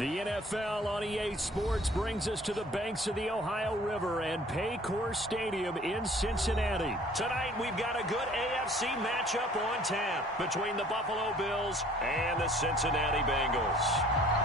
The NFL on EA Sports brings us to the banks of the Ohio River and Paycor Stadium in Cincinnati. Tonight, we've got a good AFC matchup on tap between the Buffalo Bills and the Cincinnati Bengals.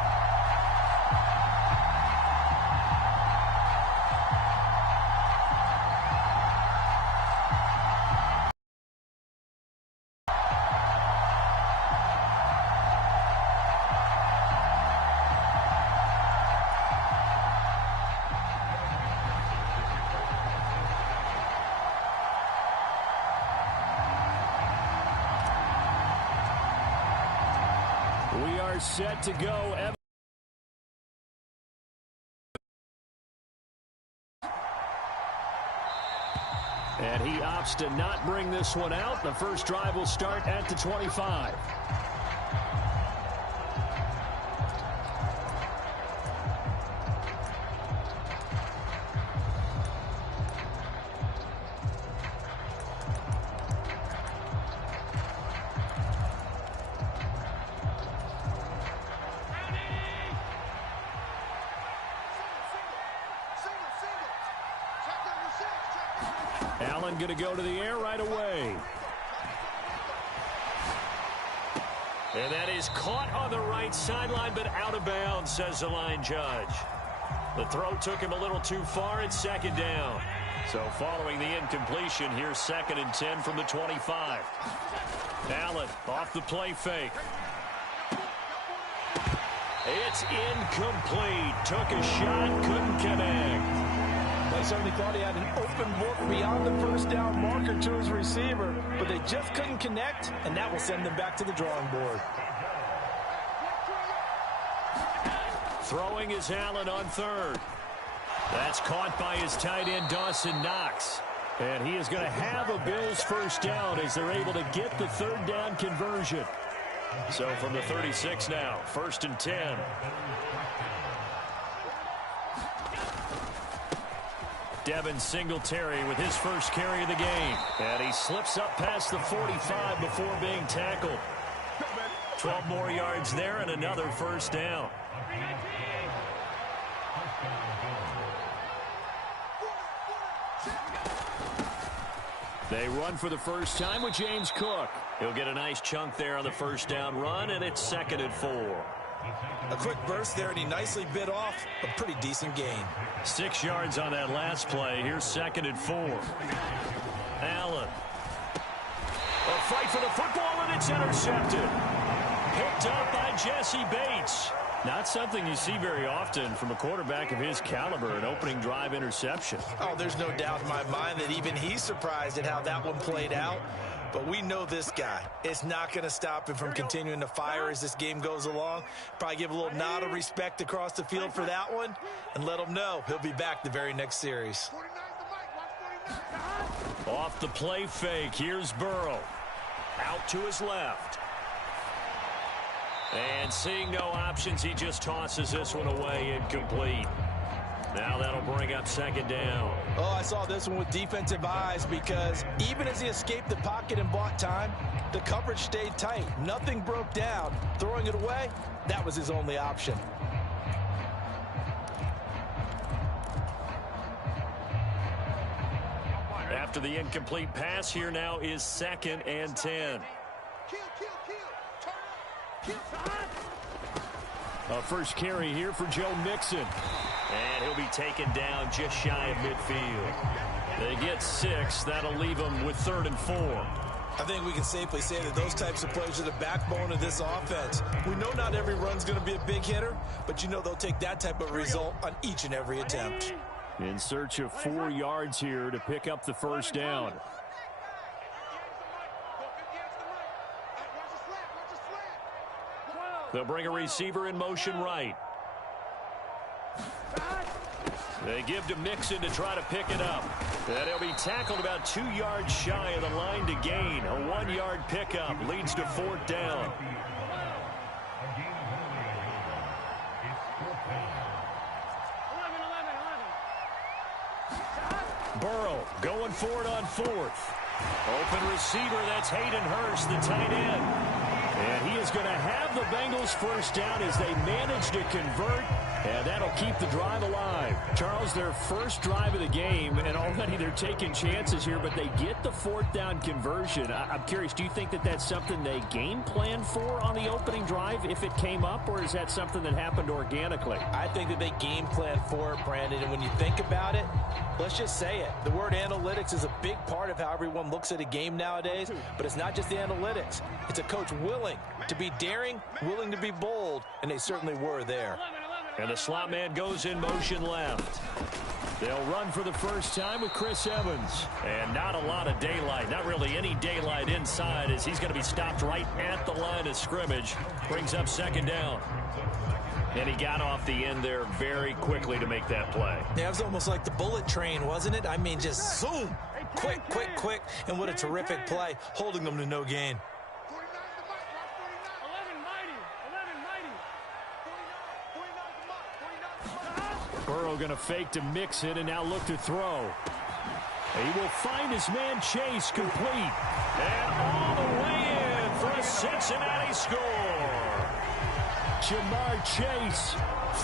We are set to go. And he opts to not bring this one out. The first drive will start at the 25. Allen going to go to the air right away. And that is caught on the right sideline, but out of bounds, says the line judge. The throw took him a little too far. It's second down. So following the incompletion, here's 2nd and 10 from the 25. Allen off the play fake. It's incomplete. Took a shot, couldn't connect. They certainly thought he had an open look beyond the first down marker to his receiver, but they just couldn't connect, and that will send them back to the drawing board. Throwing is Allen on 3rd. That's caught by his tight end, Dawson Knox. And he is going to have a Bills first down as they're able to get the 3rd down conversion. So from the 36 now, 1st and 10. Devin Singletary with his first carry of the game. And he slips up past the 45 before being tackled. 12 more yards there and another first down. They run for the first time with James Cook. He'll get a nice chunk there on the first down run, and it's 2nd and 4. A quick burst there, and he nicely bit off a pretty decent gain. 6 yards on that last play. Here's 2nd and 4. Allen. A fight for the football, and it's intercepted. Picked up by Jesse Bates. Not something you see very often from a quarterback of his caliber, an opening drive interception. Oh, there's no doubt in my mind that even he's surprised at how that one played out. But we know this guy. It's not going to stop him from continuing to fire as this game goes along. Probably give a little nod of respect across the field for that one and let him know he'll be back the very next series. Off the play fake, here's Burrow. Out to his left. And seeing no options, he just tosses this one away, incomplete. Now that'll bring up 2nd down. Oh, I saw this one with defensive eyes because even as he escaped the pocket and bought time, the coverage stayed tight. Nothing broke down. Throwing it away, that was his only option. After the incomplete pass, here now is 2nd and 10. A first carry here for Joe Mixon. And he'll be taken down just shy of midfield. They get 6. That'll leave them with 3rd and 4. I think we can safely say that those types of plays are the backbone of this offense. We know not every run's going to be a big hitter, but you know they'll take that type of result on each and every attempt. In search of 4 yards here to pick up the first down. They'll bring a receiver in motion right. They give to Mixon to try to pick it up. And he'll be tackled about 2 yards shy of the line to gain. A 1-yard pickup leads to 4th down. Burrow going for it on 4th. Open receiver, that's Hayden Hurst, the tight end. And he is going to have the Bengals first down as they manage to convert, and that'll keep the drive alive. Charles, their first drive of the game, and already they're taking chances here, but they get the fourth down conversion. I'm curious, do you think that that's something they game planned for on the opening drive if it came up, or is that something that happened organically? I think that they game planned for it, Brandon, and when you think about it, let's just say it. The word analytics is a big part of how everyone looks at a game nowadays, but it's not just the analytics. It's a coach willing to be daring, willing to be bold, and they certainly were there. And the slot man goes in motion left. They'll run for the first time with Chris Evans. And not a lot of daylight, not really any daylight inside, as he's going to be stopped right at the line of scrimmage. Brings up second down. And he got off the end there very quickly to make that play. Yeah, it was almost like the bullet train, wasn't it? I mean, just zoom. Quick, quick, quick. And what a terrific play, holding them to no gain. Burrow going to fake to mix it and now look to throw. He will find his man Chase complete. And all the way in for a Cincinnati score. Jamar Chase,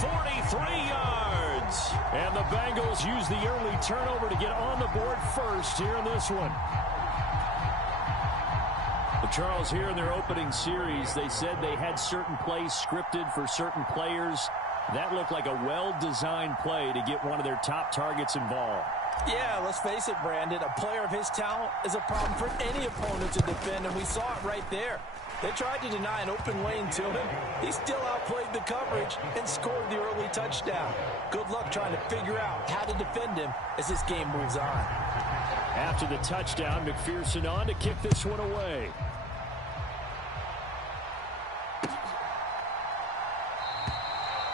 43 yards. And the Bengals use the early turnover to get on the board first here in this one. But Charles, here in their opening series, they said they had certain plays scripted for certain players. That looked like a well-designed play to get one of their top targets involved. Yeah, let's face it, Brandon. A player of his talent is a problem for any opponent to defend, and we saw it right there. They tried to deny an open lane to him. He still outplayed the coverage and scored the early touchdown. Good luck trying to figure out how to defend him as this game moves on. After the touchdown, McPherson on to kick this one away.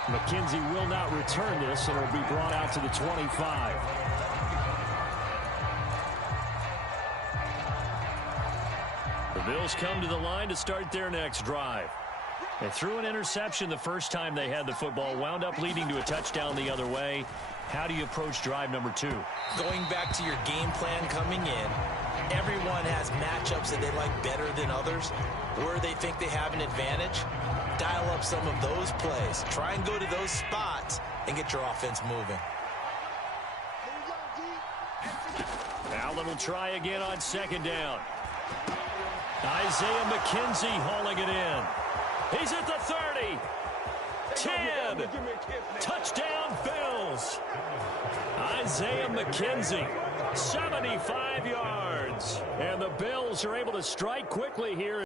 McKenzie will not return this, and it will be brought out to the 25. The Bills come to the line to start their next drive. They threw an interception the first time they had the football, wound up leading to a touchdown the other way. How do you approach drive number 2? Going back to your game plan coming in, everyone has matchups that they like better than others, where they think they have an advantage. Dial up some of those plays. Try and go to those spots and get your offense moving. Allen will try again on second down. Isaiah McKenzie hauling it in. He's at the 30. 10. Touchdown Bills. Isaiah McKenzie, 75 yards. And the Bills are able to strike quickly here.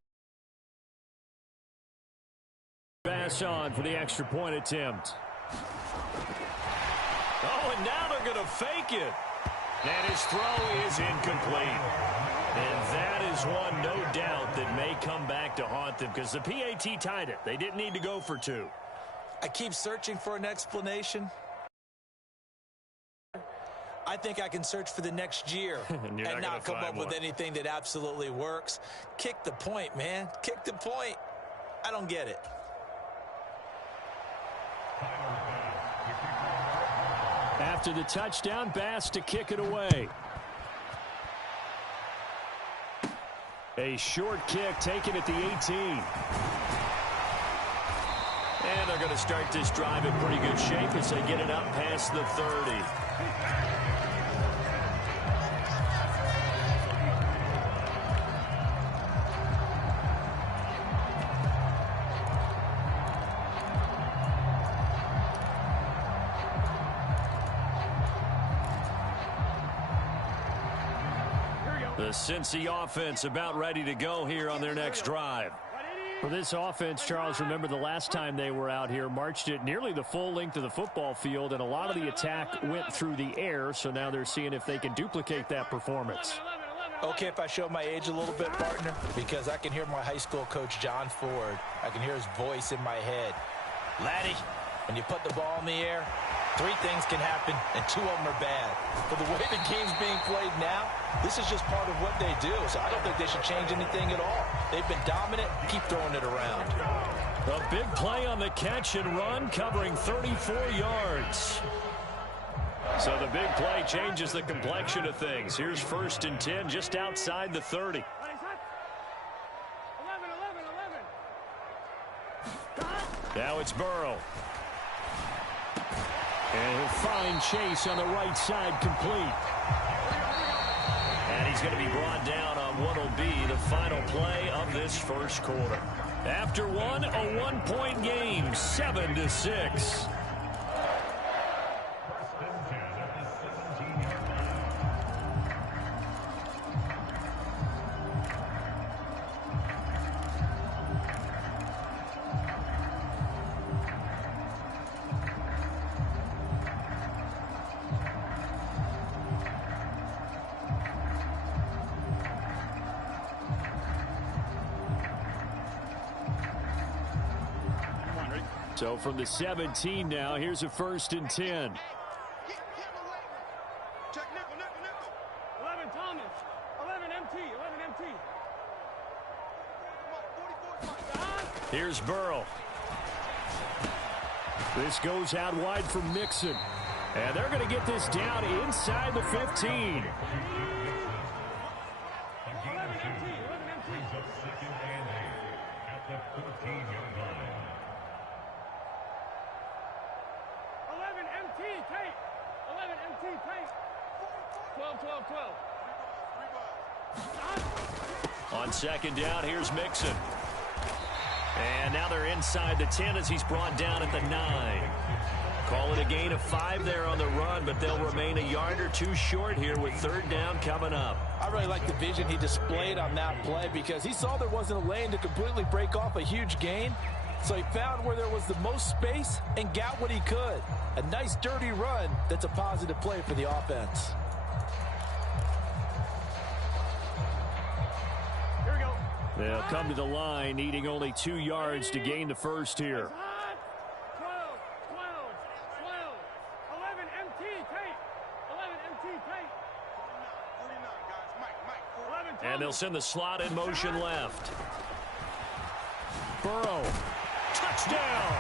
Pass on for the extra point attempt. Oh, and now they're going to fake it. And his throw is incomplete. And that is one, no doubt, that may come back to haunt them because the PAT tied it. They didn't need to go for 2. I keep searching for an explanation. I think I can search for the next year and not come up with anything that absolutely works. Kick the point, man. Kick the point. I don't get it. After the touchdown, Bass to kick it away. A short kick taken at the 18. And they're going to start this drive in pretty good shape as they get it up past the 30. The Cincy offense about ready to go here on their next drive. For this offense, Charles, remember the last time they were out here, marched it nearly the full length of the football field, and a lot of the attack went through the air, so now they're seeing if they can duplicate that performance. Okay, if I show my age a little bit, partner, because I can hear my high school coach, John Ford. I can hear his voice in my head. Laddie, when you put the ball in the air, 3 things can happen, and 2 of them are bad. But the way the game's being played now, this is just part of what they do, so I don't think they should change anything at all. They've been dominant. Keep throwing it around. A big play on the catch and run, covering 34 yards. So the big play changes the complexion of things. Here's 1st and 10 just outside the 30. Now it's Burrow. And he'll find Chase on the right side, complete. And he's going to be brought down on what will be the final play of this first quarter. After one, a one-point game, 7-6. So from the 17 now, here's a 1st and 10. Check nickel, nickel. 11 Thomas. 11 MT. 11 MT. Here's Burrow. This goes out wide for Mixon. And they're going to get this down inside the 15. On 2nd down, here's Mixon. And now they're inside the 10 as he's brought down at the 9. Call it a gain of 5 there on the run, but they'll remain a yard or 2 short here with 3rd down coming up. I really like the vision he displayed on that play because he saw there wasn't a lane to completely break off a huge gain. So he found where there was the most space and got what he could. A nice dirty run that's a positive play for the offense. They'll come to the line, needing only 2 yards to gain the first here. 12. 11 MT, tape. 11 MT, tape. 49, guys. Mike. And they'll send the slot in motion left. Burrow. Touchdown!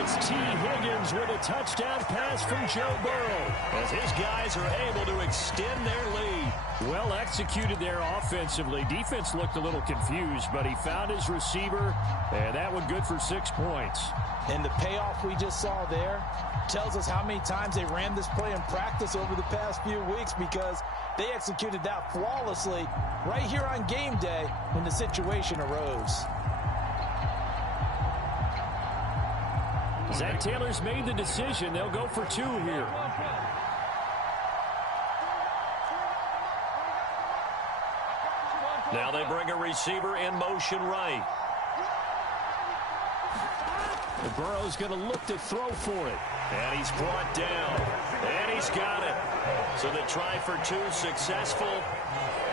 It's T. Higgins with a touchdown pass from Joe Burrow as his guys are able to extend their lead. Well executed there offensively. Defense looked a little confused, but he found his receiver, and that one good for 6 points. And the payoff we just saw there tells us how many times they ran this play in practice over the past few weeks because they executed that flawlessly right here on game day when the situation arose. Zach Taylor's made the decision. They'll go for 2 here. Now they bring a receiver in motion right. The Burrow's going to look to throw for it. And he's brought down. And he's got it. So the try for 2 successful.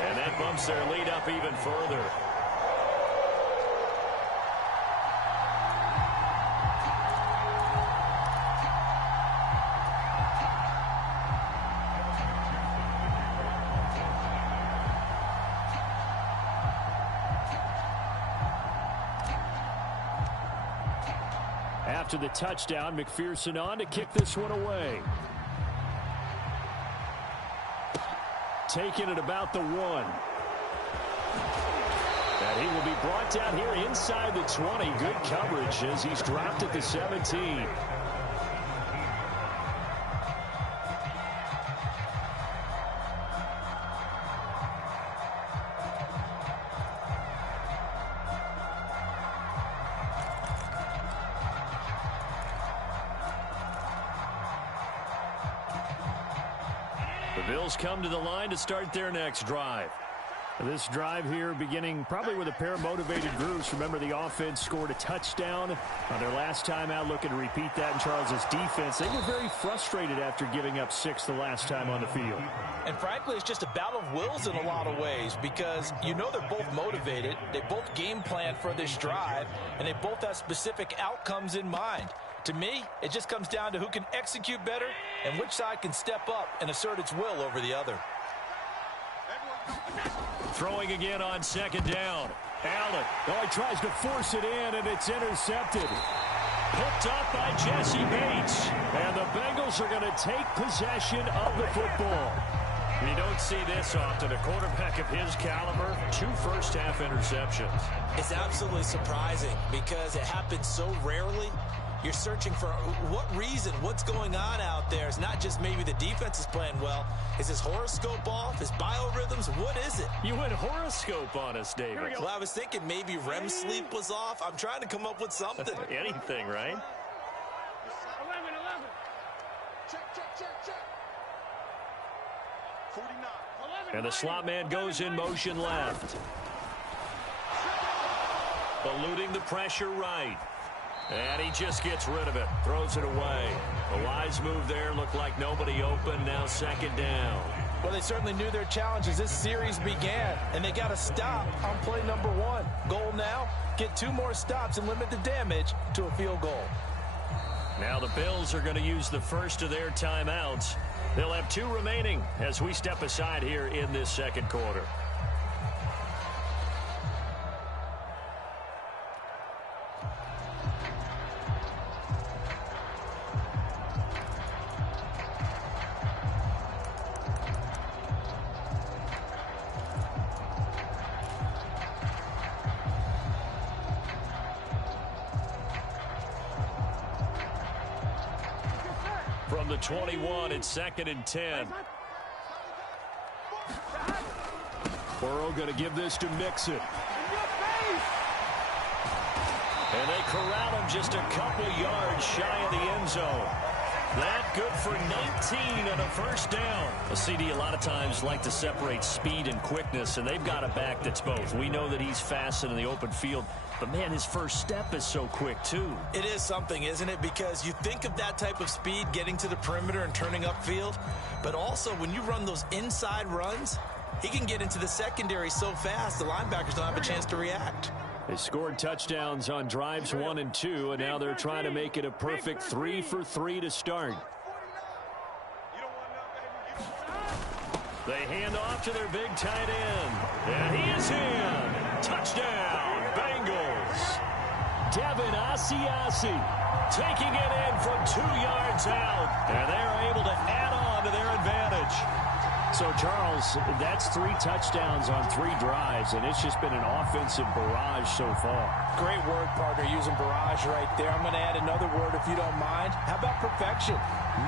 And that bumps their lead up even further. After the touchdown, McPherson on to kick this one away. Taken at about the 1. And he will be brought down here inside the 20. Good coverage as he's dropped at the 17. The Bills come to the line to start their next drive. This drive here beginning probably with a pair of motivated groups. Remember, the offense scored a touchdown on their last time out, looking to repeat that in Charles's defense. They were very frustrated after giving up 6 the last time on the field. And frankly, it's just a battle of wills in a lot of ways because you know they're both motivated. They both game plan for this drive, and they both have specific outcomes in mind. To me, it just comes down to who can execute better and which side can step up and assert its will over the other. Throwing again on 2nd down. Allen. Oh, he tries to force it in, and it's intercepted. Picked up by Jesse Bates. And the Bengals are going to take possession of the football. You don't see this often. A quarterback of his caliber, 2 first-half interceptions. It's absolutely surprising because it happens so rarely. You're searching for what reason, what's going on out there. It's not just maybe the defense is playing well. Is his horoscope off? His biorhythms? What is it? You went horoscope on us, David. Well, I was thinking maybe REM sleep was off. I'm trying to come up with something. Anything, right? 11. Check. 49. And the slot man goes in motion left. Eluding the pressure right. And he just gets rid of it. Throws it away. A wise move there. Looked like nobody open. Now 2nd down. Well, they certainly knew their challenge as this series began. And they got to stop on play number 1. Goal now, get 2 more stops and limit the damage to a field goal. Now the Bills are going to use the first of their timeouts. They'll have 2 remaining as we step aside here in this 2nd quarter. From the 21, it's 2nd and 10. Burrow going to give this to Mixon. And they corral him just a couple yards shy of the end zone. That good for 19 and a first down. A CD a lot of times like to separate speed and quickness, and they've got a back that's both. We know that he's fast in the open field, but, man, his first step is so quick, too. It is something, isn't it? Because you think of that type of speed getting to the perimeter and turning upfield, but also when you run those inside runs, he can get into the secondary so fast the linebackers don't have a chance to react. They scored touchdowns on drives 1 and 2, and now they're trying to make it a perfect 3 for 3 to start. They hand off to their big tight end. And he is in. Touchdown, Bengals. Devin Asiasi Taking it in from 2 yards out. And they're able to add on to their advantage. So, Charles, that's 3 touchdowns on 3 drives, and it's just been an offensive barrage so far. Great word, partner, using barrage right there. I'm going to add another word if you don't mind. How about perfection?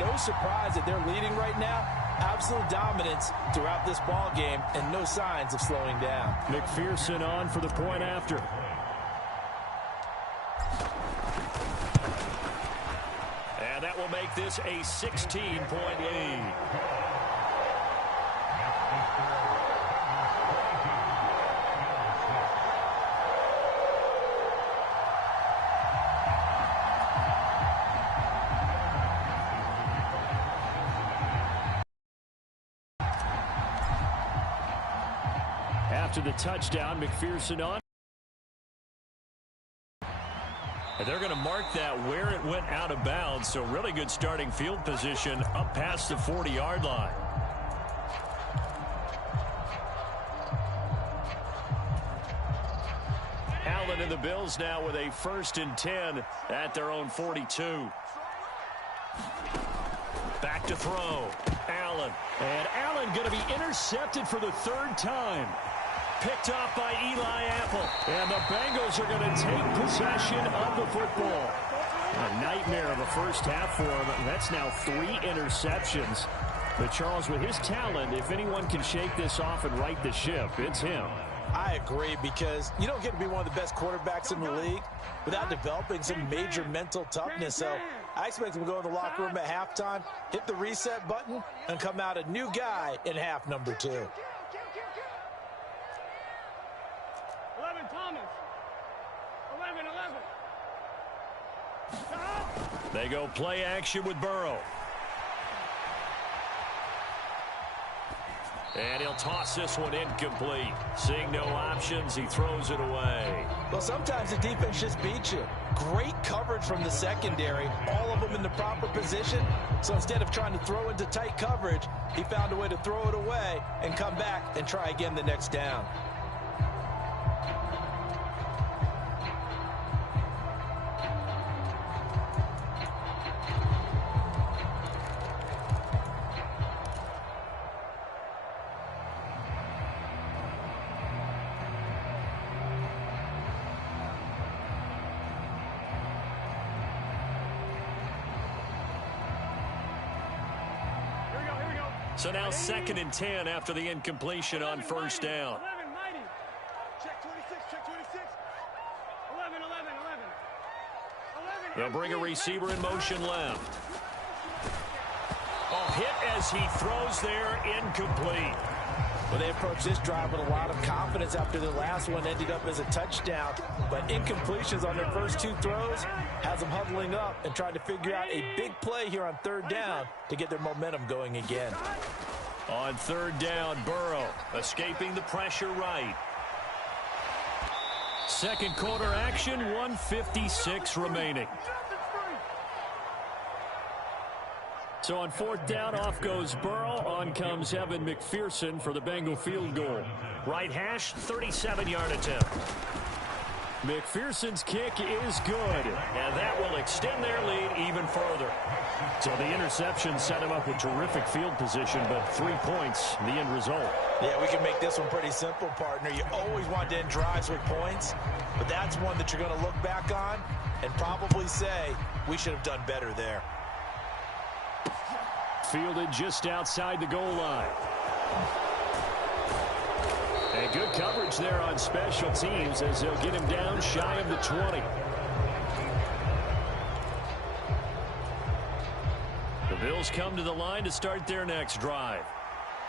No surprise that they're leading right now. Absolute dominance throughout this ball game and no signs of slowing down. McPherson on for the point after. And that will make this a 16-point lead. After the touchdown, McPherson on. And they're going to mark that where it went out of bounds. So really good starting field position up past the 40-yard line. Allen and the Bills now with a 1st and 10 at their own 42. Back to throw. Allen. And Allen going to be intercepted for the 3rd time. Picked off by Eli Apple. And the Bengals are going to take possession of the football. A nightmare of a first half for him. That's now 3 interceptions. But Charles, with his talent, if anyone can shake this off and right the ship, it's him. I agree, because you don't get to be one of the best quarterbacks in the league without developing some major mental toughness. So I expect him to go in the locker room at halftime, hit the reset button, and come out a new guy in half number 2. 11 Thomas. 11. They go play action with Burrow. And he'll toss this one incomplete. Seeing no options, he throws it away. Well, sometimes the defense just beats you. Great coverage from the secondary, all of them in the proper position. So instead of trying to throw into tight coverage, he found a way to throw it away and come back and try again the next down. So now 2nd and 10 after the incompletion on first down. 11, mighty. Check 26, check 26. 11, 11, 11. 11. They'll bring a receiver in motion left. Oh, hit as he throws there, incomplete. Well, they approached this drive with a lot of confidence after the last one ended up as a touchdown. But incompletions on their first 2 throws has them huddling up and trying to figure out a big play here on 3rd down to get their momentum going again. On 3rd down, Burrow escaping the pressure right. Second quarter action, 1:56 remaining. So on 4th down, off goes Burrow. On comes Evan McPherson for the Bengal field goal. Right hash, 37-yard attempt. McPherson's kick is good, and that will extend their lead even further. So the interception set him up with terrific field position, but 3 points, the end result. Yeah, we can make this one pretty simple, partner. You always want to end drives with points, but that's one that you're going to look back on and probably say, we should have done better there. Fielded just outside the goal line. And good coverage there on special teams as they'll get him down shy of the 20. The Bills come to the line to start their next drive.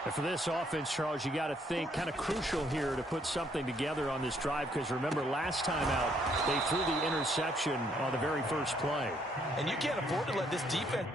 And for this offense, Charles, you got to think kind of crucial here to put something together on this drive, because remember last time out they threw the interception on the very first play. And you can't afford to let this defense...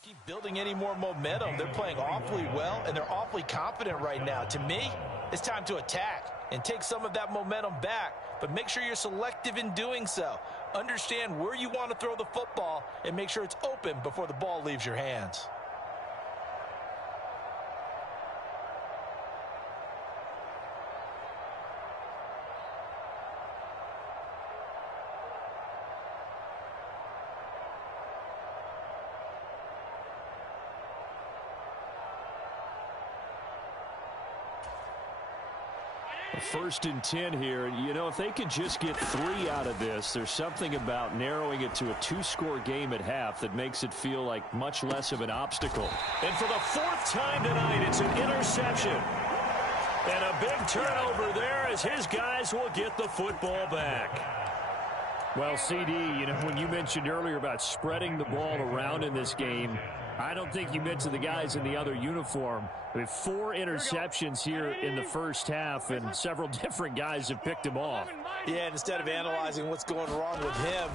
keep building any more momentum. They're playing awfully well, and they're awfully confident right now. To me, it's time to attack and take some of that momentum back, but make sure you're selective in doing so. Understand where you want to throw the football and make sure it's open before the ball leaves your hands. First and 10 here. You know, if they could just get 3 out of this, there's something about narrowing it to a 2-score game at half that makes it feel like much less of an obstacle. And for the 4th time tonight, it's an interception. And a big turnover there as his guys will get the football back. Well, CD, you know, when you mentioned earlier about spreading the ball around in this game, I don't think you mentioned the guys in the other uniform. We have 4 interceptions here in the first half, and several different guys have picked him off. Yeah, and instead of analyzing what's going wrong with him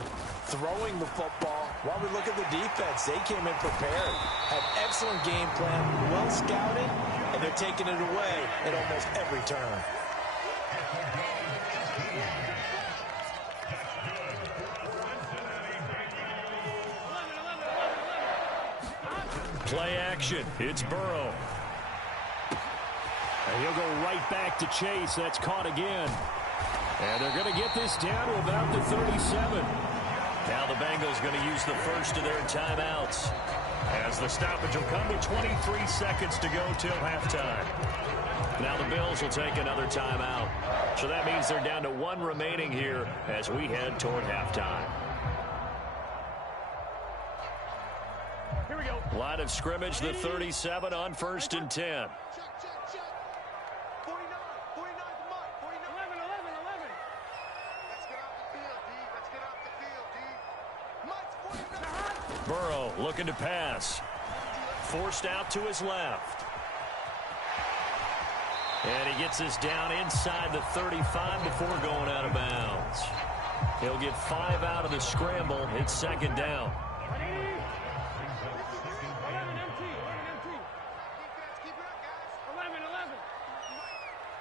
throwing the football, while we look at the defense, they came in prepared, had excellent game plan, well scouted, and they're taking it away at almost every turn. Play action. It's Burrow. And he'll go right back to Chase. That's caught again. And they're going to get this down to about the 37. Now the Bengals going to use the first of their timeouts, as the stoppage will come with 23 seconds to go till halftime. Now the Bills will take another timeout. So that means they're down to 1 remaining here as we head toward halftime. Here we go. Line of scrimmage, the 37 on 1st and 10. Looking to pass. Forced out to his left. And he gets us down inside the 35 before going out of bounds. He'll get 5 out of the scramble. It's second down.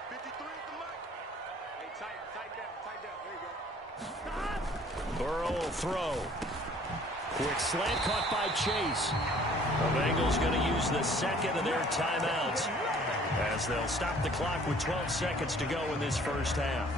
53 at the mic. Hey, tight down. There you go. Burrow will throw. Quick slant caught by Chase. The Bengals going to use the second of their timeouts as they'll stop the clock with 12 seconds to go in this first half.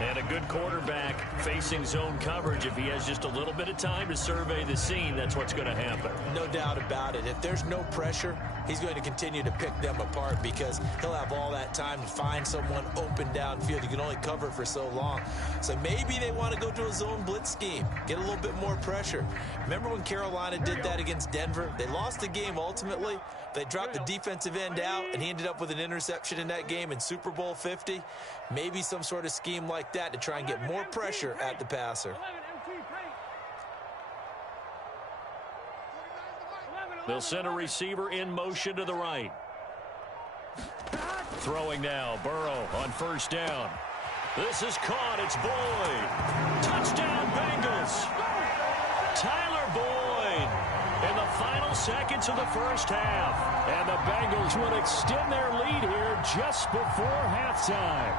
And a good quarterback facing zone coverage. If he has just a little bit of time to survey the scene, that's what's going to happen. No doubt about it. If there's no pressure, he's going to continue to pick them apart because he'll have all that time to find someone open downfield. You can only cover for so long. So maybe they want to go to a zone blitz scheme, get a little bit more pressure. Remember when Carolina did that against Denver? They lost the game ultimately. They dropped the defensive end out, and he ended up with an interception in that game in Super Bowl 50. Maybe some sort of scheme like that to try and get more pressure at the passer. They'll send a receiver in motion to the right. Throwing now, Burrow on first down. This is caught. It's Boyd. Touchdown, Bengals. Tyler Boyd in the final seconds of the first half. And the Bengals will extend their lead here just before halftime.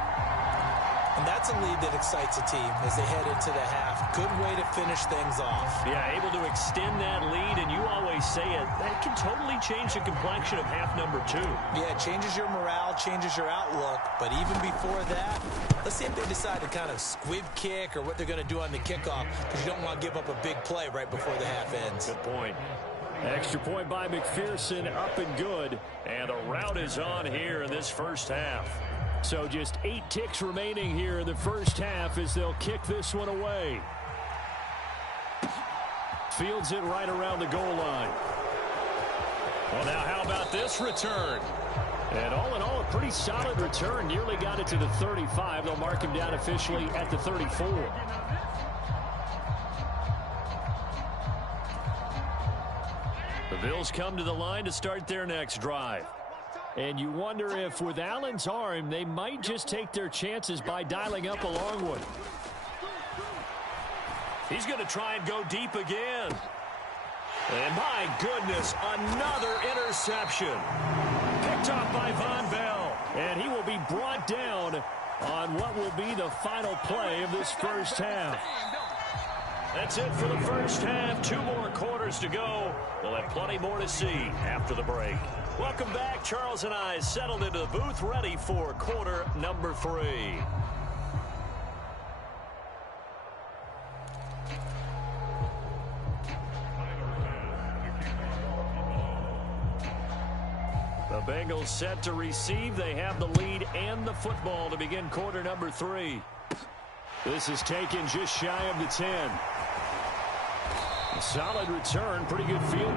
And that's a lead that excites a team as they head into the half. Good way to finish things off. Yeah, able to extend that lead, and you always say it, that can totally change the complexion of half number 2. Yeah, it changes your morale, changes your outlook. But even before that, let's see if they decide to kind of squib kick or what they're going to do on the kickoff, because you don't want to give up a big play right before the half ends. Good point. Extra point by McPherson, up and good. And the route is on here in this first half. So just 8 ticks remaining here in the first half as they'll kick this one away. Fields it right around the goal line. Well, now how about this return? And all in all, a pretty solid return. Nearly got it to the 35. They'll mark him down officially at the 34. The Bills come to the line to start their next drive. And you wonder if with Allen's arm, they might just take their chances by dialing up a long one. He's going to try and go deep again. And my goodness, another interception. Picked off by Von Bell. And he will be brought down on what will be the final play of this first half. That's it for the first half. 2 more quarters to go. We'll have plenty more to see after the break. Welcome back. Charles and I settled into the booth, ready for quarter number 3. The Bengals set to receive. They have the lead and the football to begin quarter number 3. This is taken just shy of the 10. A solid return, pretty good field.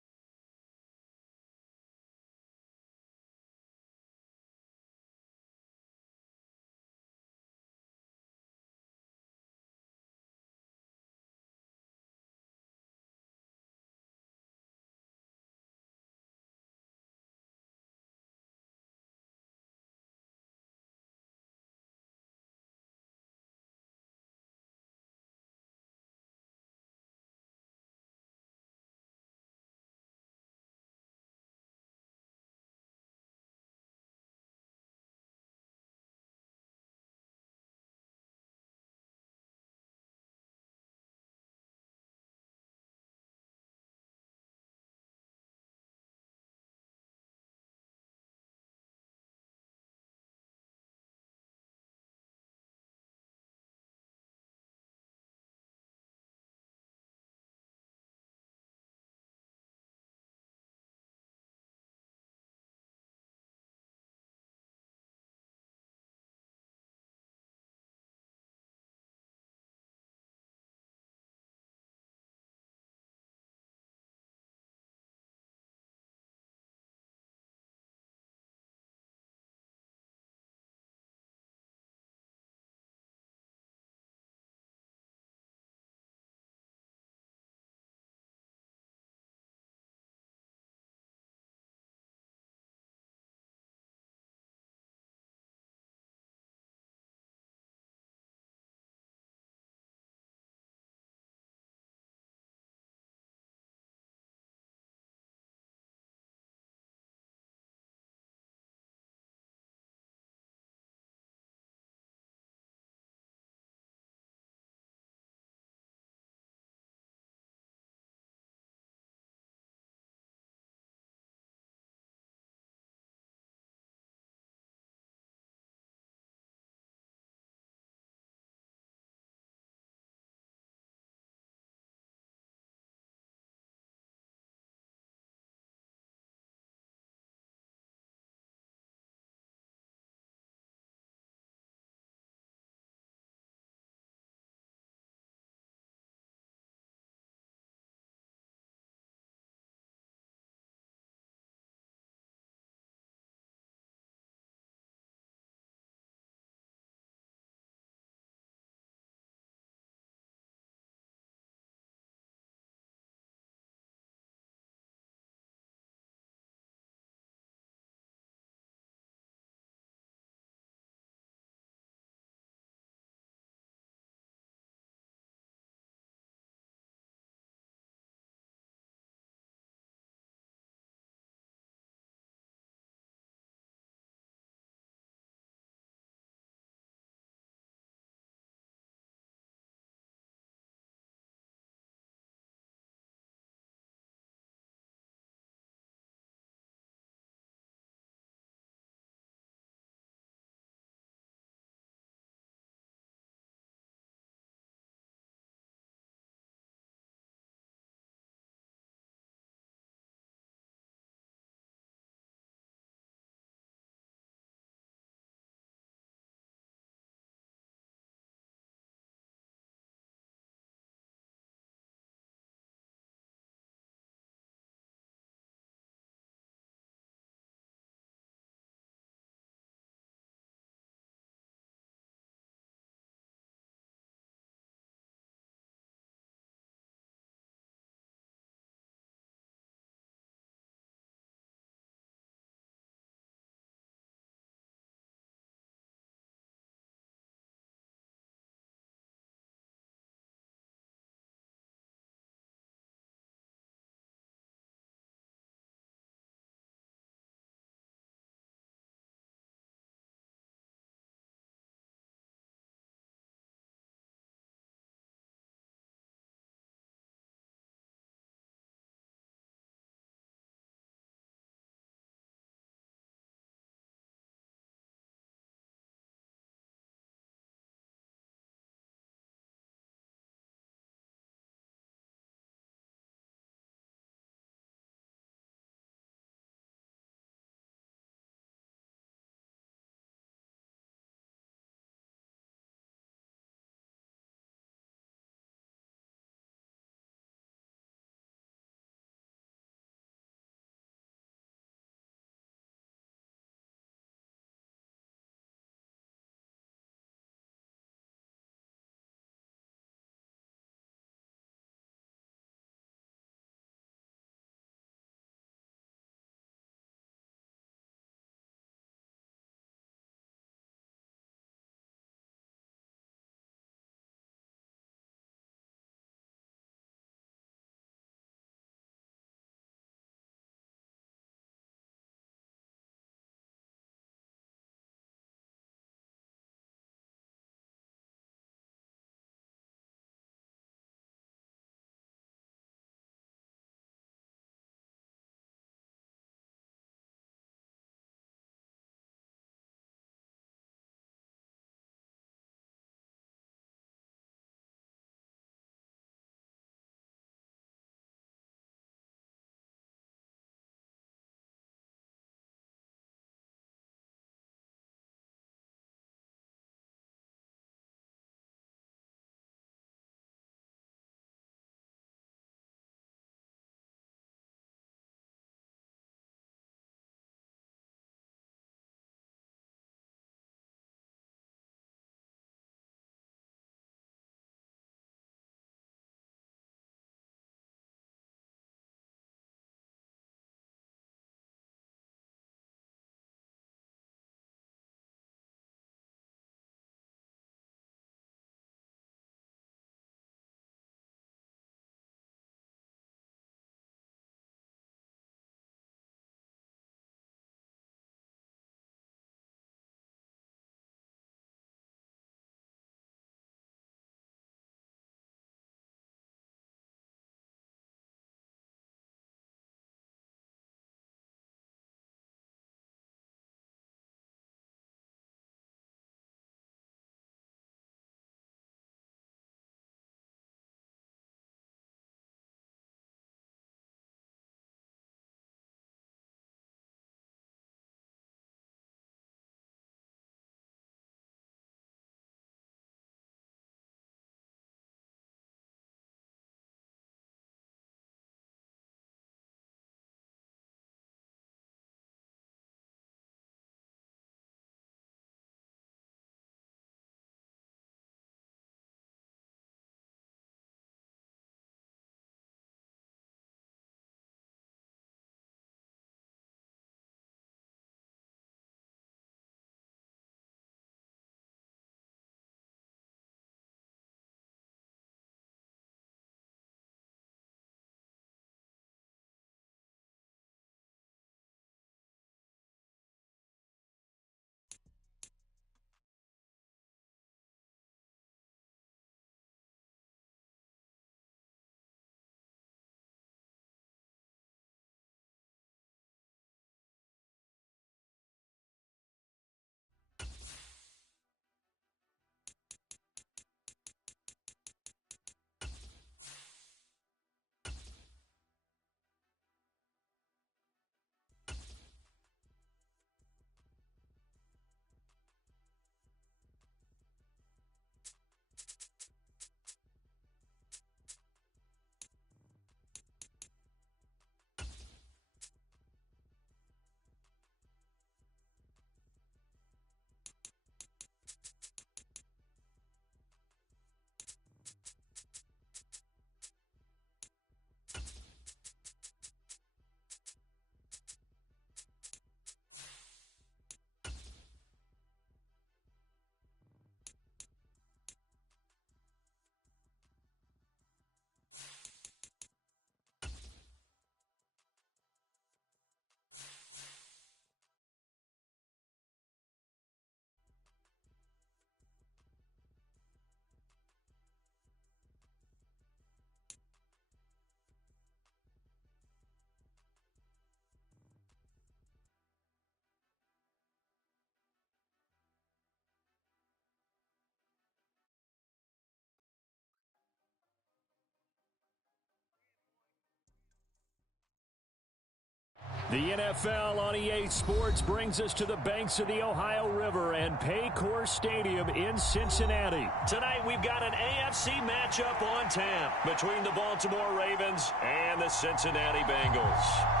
The NFL on EA Sports brings us to the banks of the Ohio River and Paycor Stadium in Cincinnati. Tonight we've got an AFC matchup on tap between the Baltimore Ravens and the Cincinnati Bengals.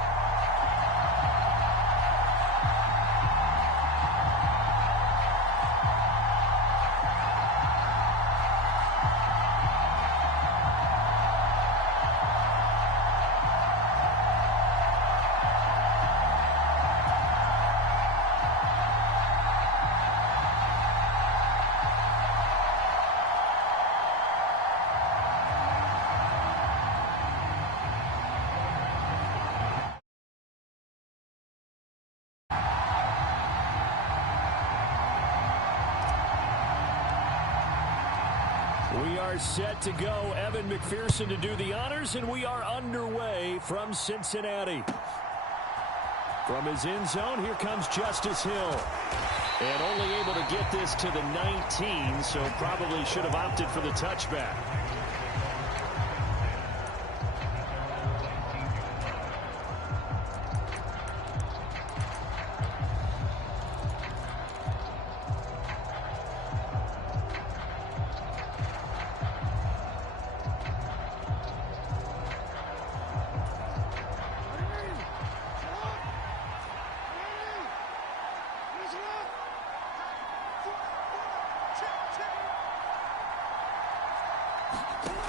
We are set to go. Evan McPherson to do the honors, and we are underway from Cincinnati. From his end zone, here comes Justice Hill. And only able to get this to the 19, so probably should have opted for the touchback.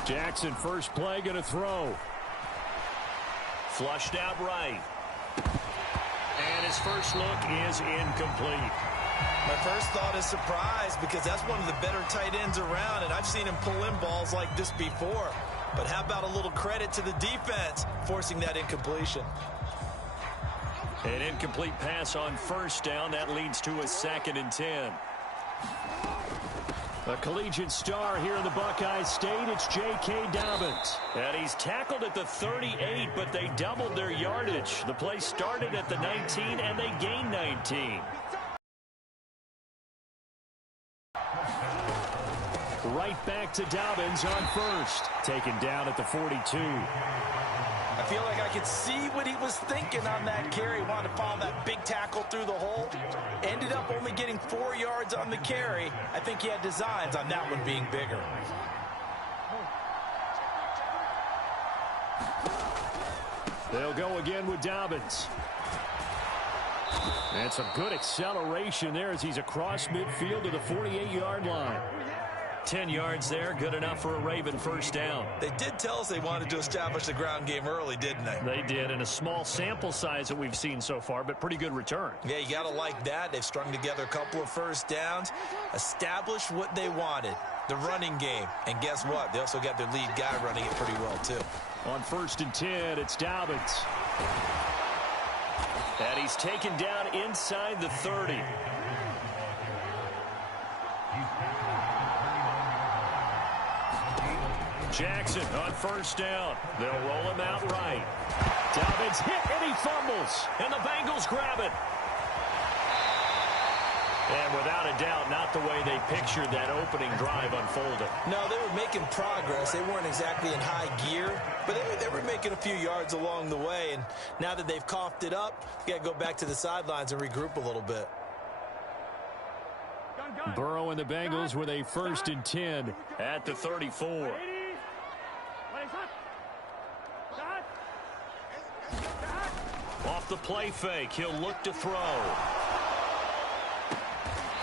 Jackson, first play, going to throw. Flushed out right. And his first look is incomplete. My first thought is surprise because that's one of the better tight ends around, and I've seen him pull in balls like this before. But how about a little credit to the defense forcing that incompletion? An incomplete pass on first down. That leads to a 2nd and 10. A collegiate star here in the Buckeye State, it's J.K. Dobbins. And he's tackled at the 38, but they doubled their yardage. The play started at the 19, and they gained 19. Right back to Dobbins on first. Taken down at the 42. I feel like I could see what he was thinking on that carry. Wanted to follow that big tackle through the hole. Ended up only getting 4 yards on the carry. I think he had designs on that one being bigger. They'll go again with Dobbins. And some good acceleration there as he's across midfield to the 48-yard line. 10 yards there, good enough for a Raven first down. They did tell us they wanted to establish the ground game early, didn't they? They did, in a small sample size that we've seen so far, but pretty good return. Yeah, you got to like that. They've strung together a couple of first downs, established what they wanted, the running game. And guess what? They also got their lead guy running it pretty well, too. On 1st and 10, it's Dobbins. And he's taken down inside the 30. Jackson on first down. They'll roll him out right. Dobbins hit and he fumbles. And the Bengals grab it. And without a doubt, not the way they pictured that opening drive unfolding. No, they were making progress. They weren't exactly in high gear, but they were making a few yards along the way. And now that they've coughed it up, you got to go back to the sidelines and regroup a little bit. Burrow and the Bengals with a 1st and 10 at the 34. Off the play fake, he'll look to throw.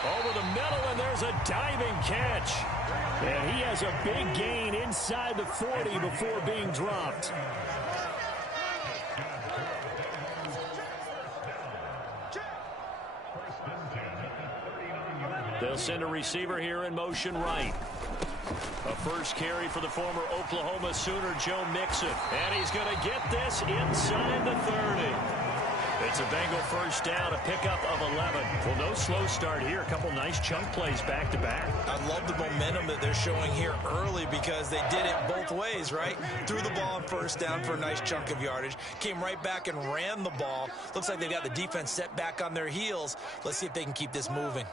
Over the middle, and there's a diving catch. And he has a big gain inside the 40 before being dropped. They'll send a receiver here in motion right. A first carry for the former Oklahoma Sooner, Joe Mixon. And he's going to get this inside the 30. It's a Bengal first down, a pickup of 11. Well, no slow start here. A couple nice chunk plays back-to-back. I love the momentum that they're showing here early because they did it both ways, right? Threw the ball on first down for a nice chunk of yardage. Came right back and ran the ball. Looks like they got the defense set back on their heels. Let's see if they can keep this moving.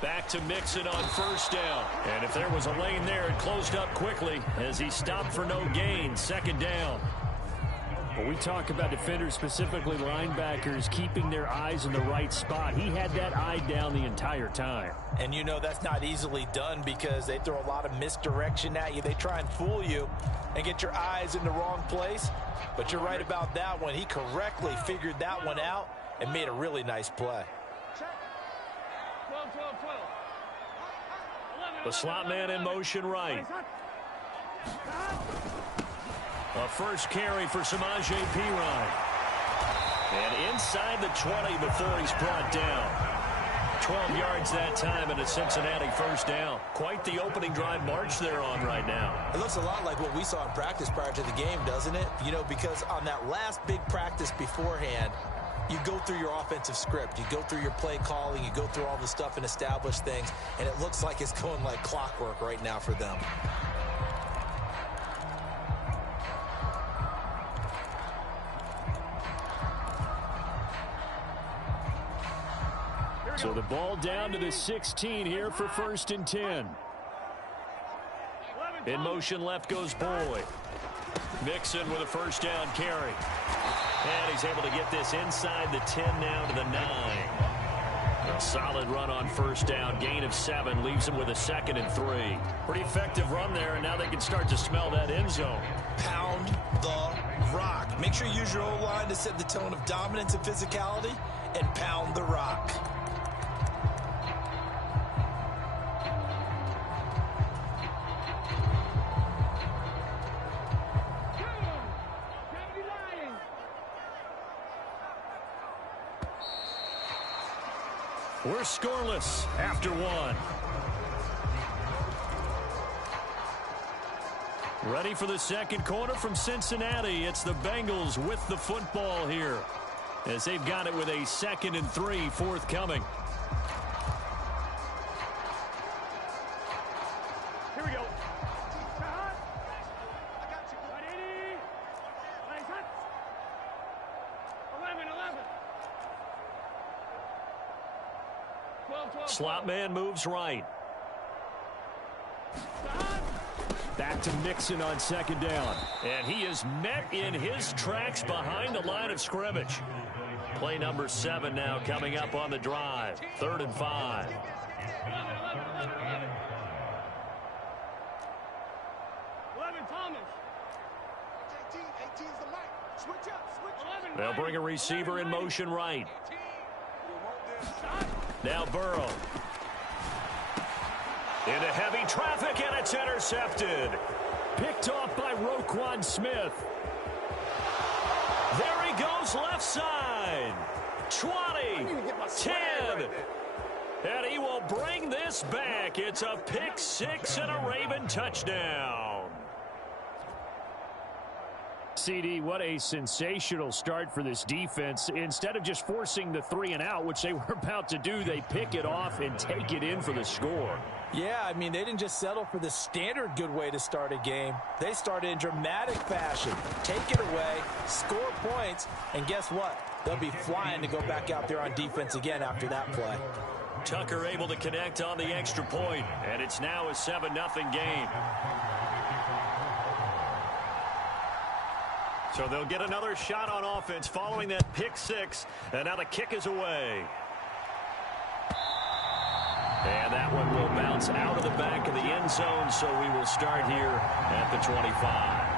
Back back to Mixon on first down. And if there was a lane there, it closed up quickly as he stopped for no gain. Second down. Well, we talk about defenders, specifically linebackers, keeping their eyes in the right spot. He had that eye down the entire time. And you know that's not easily done because they throw a lot of misdirection at you. They try and fool you and get your eyes in the wrong place. But you're right about that one. He correctly figured that one out and made a really nice play. 12, 12, 12. The slot man in motion right. A first carry for Samaje Perine. And inside the 20 before he's brought down. 12 yards that time and a Cincinnati first down. Quite the opening drive march they're on right now. It looks a lot like what we saw in practice prior to the game, doesn't it? You know, because on that last big practice beforehand, you go through your offensive script. You go through your play calling. You go through all the stuff and establish things. And it looks like it's going like clockwork right now for them. So the ball down to the 16 here for 1st and 10. In motion left goes Boyd. Mixon with a first down carry. And he's able to get this inside the 10 now to the 9. A solid run on first down. Gain of 7 leaves him with a 2nd and 3. Pretty effective run there, and now they can start to smell that end zone. Pound the rock. Make sure you use your O-line to set the tone of dominance and physicality, and pound the rock. We're scoreless after 1. Ready for the second quarter from Cincinnati. It's the Bengals with the football here as they've got it with a 2nd and 3 forthcoming. Here we go. I got you. 180. Nice hut. 11, 11. 12, 12. Slot man moves right. Back to Mixon on 2nd down. And he is met in his tracks behind the line of scrimmage. Play number 7 now coming up on the drive. 3rd and 5. 11, 11, Thomas. 18 is the mic. Switch up, switch. 11, They'll bring a receiver in motion right. Now Burrow. Into heavy traffic, and it's intercepted. Picked off by Roquan Smith. There he goes left side. 20, 10. And he will bring this back. It's a pick 6 and a Raven touchdown. CD, what a sensational start for this defense. Instead of just forcing the 3 and out, which they were about to do, they pick it off and take it in for the score. Yeah, I mean, they didn't just settle for the standard good way to start a game. They started in dramatic fashion. Take it away, score points, and guess what? They'll be flying to go back out there on defense again after that play. Tucker able to connect on the extra point, and it's now a 7-0 game. So they'll get another shot on offense following that pick 6, and now the kick is away. And that one will bounce out of the back of the end zone, so we will start here at the 25.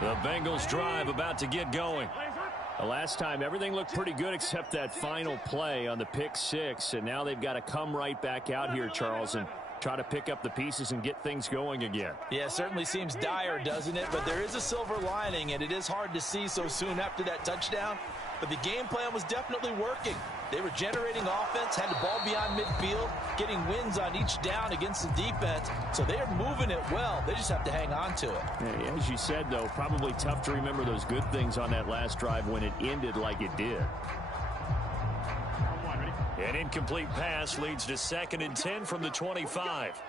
The Bengals drive about to get going. The last time, everything looked pretty good except that final play on the pick 6, and now they've got to come right back out here, Charles, and try to pick up the pieces and get things going again. Yeah, it certainly seems dire, doesn't it? But there is a silver lining, and it is hard to see so soon after that touchdown. But the game plan was definitely working. They were generating offense, had the ball beyond midfield, getting wins on each down against the defense. So they are moving it well. They just have to hang on to it. Yeah, as you said, though, probably tough to remember those good things on that last drive when it ended like it did. An incomplete pass leads to 2nd and 10 from the 25.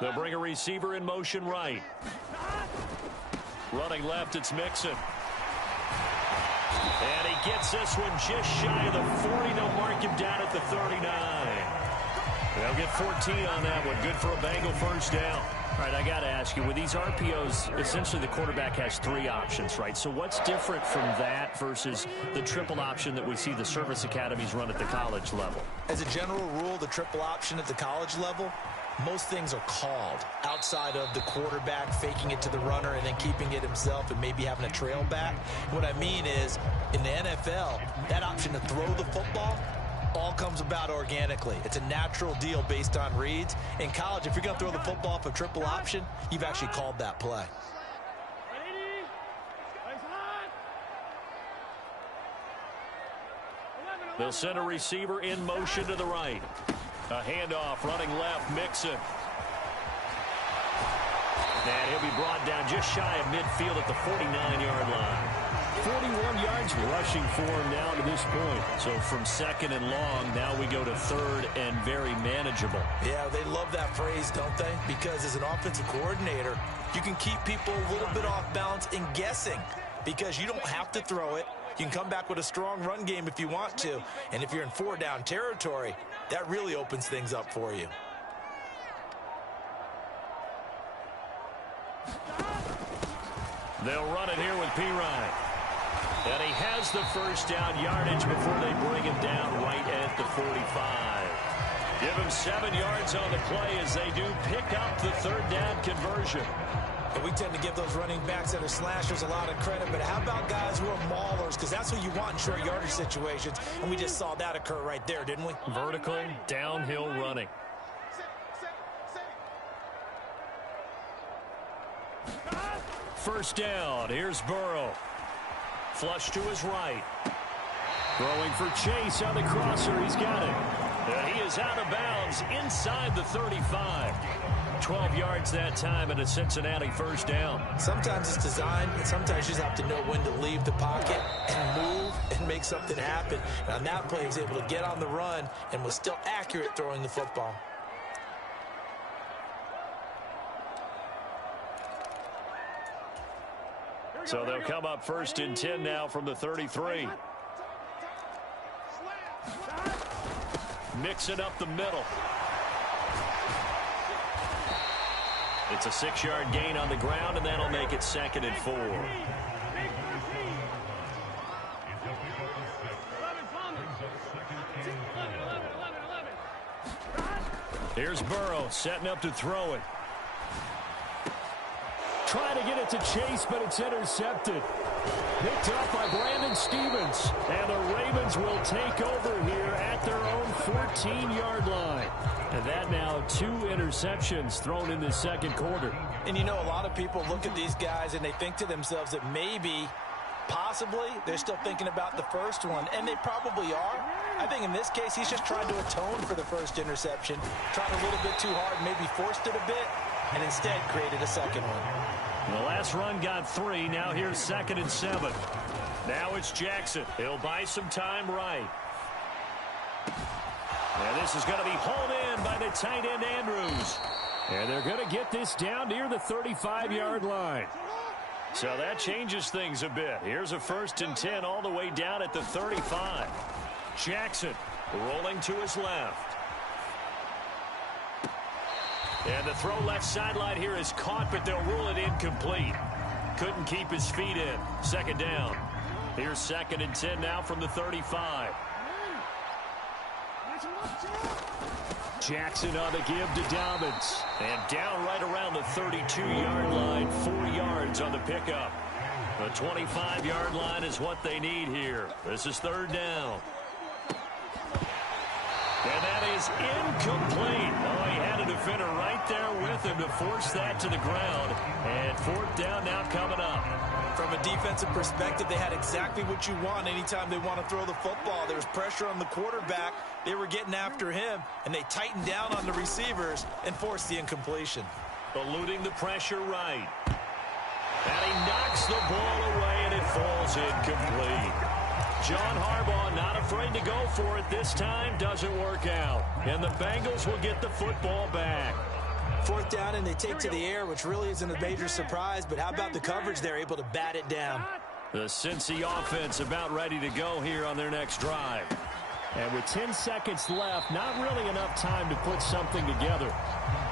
They'll bring a receiver in motion right. Running left, it's Mixon. And he gets this one just shy of the 40. They'll mark him down at the 39. They'll get 14 on that one. Good for a Bengal first down. All right, I got to ask you, with these RPOs, essentially the quarterback has 3 options, right? So what's different from that versus the triple option that we see the service academies run at the college level? As a general rule, the triple option at the college level, most things are called outside of the quarterback faking it to the runner and then keeping it himself and maybe having a trail back. What I mean is, in the NFL, that option to throw the football all comes about organically. It's a natural deal based on reads. In college, if you're going to throw the football off a triple option, you've actually called that play. They'll send a receiver in motion to the right. A handoff, running left, Mixon. And he'll be brought down just shy of midfield at the 49-yard line. 41 yards rushing for him now to this point. So from second and long, now we go to third and very manageable. Yeah, they love that phrase, don't they? Because as an offensive coordinator, you can keep people a little bit off balance and guessing because you don't have to throw it. You can come back with a strong run game if you want to. And if you're in 4-down territory, that really opens things up for you. They'll run it here with Pirine. And he has the first down yardage before they bring him down right at the 45. Give him 7 yards on the play as they do pick up the third down conversion. And we tend to give those running backs that are slashers a lot of credit, but how about guys who are maulers? Because that's what you want in short yardage situations, and we just saw that occur right there, didn't we? Vertical, downhill running. First down, here's Burrow. Flush to his right. Throwing for Chase on the crosser. He's got it. And he is out of bounds inside the 35. 12 yards that time and a Cincinnati first down. Sometimes it's designed, and sometimes you just have to know when to leave the pocket and move and make something happen. And on that play, he was able to get on the run and was still accurate throwing the football. So they'll come up first and 10 now from the 33. Mixing up the middle. It's a 6-yard gain on the ground, and that'll make it 2nd and 4. Here's Burrow setting up to throw it. Trying to get it to Chase, but it's intercepted. Picked up by Brandon Stevens. And the Ravens will take over here at their own 14-yard line. And that now 2 interceptions thrown in the second quarter. And you know, a lot of people look at these guys and they think to themselves that maybe, possibly, they're still thinking about the first one. And they probably are. I think in this case, he's just trying to atone for the first interception. Tried a little bit too hard, maybe forced it a bit, and instead created a second one. The last run got 3. Now here's 2nd and 7. Now it's Jackson. He'll buy some time right. And this is going to be hauled in by the tight end Andrews. And they're going to get this down near the 35-yard line. So that changes things a bit. Here's a 1st and 10 all the way down at the 35. Jackson rolling to his left. And the throw left sideline here is caught, but they'll rule it incomplete. Couldn't keep his feet in. 2nd down. Here's 2nd and 10 now from the 35. Jackson on the give to Dobbins. And down right around the 32-yard line. 4 yards on the pickup. The 25-yard line is what they need here. This is 3rd down. And that is incomplete. Oh, he had a defender right there with him to force that to the ground. And 4th down now coming up. From a defensive perspective, they had exactly what you want anytime they want to throw the football. There was pressure on the quarterback. They were getting after him, and they tightened down on the receivers and forced the incompletion. Eluding the pressure right. And he knocks the ball away, and it falls incomplete. John Harbaugh not afraid to go for it this time. Doesn't work out. And the Bengals will get the football back. 4th down, and they take to the air, which really isn't a major surprise, but how about the coverage there, able to bat it down? The Cincy offense about ready to go here on their next drive. And with 10 seconds left, not really enough time to put something together.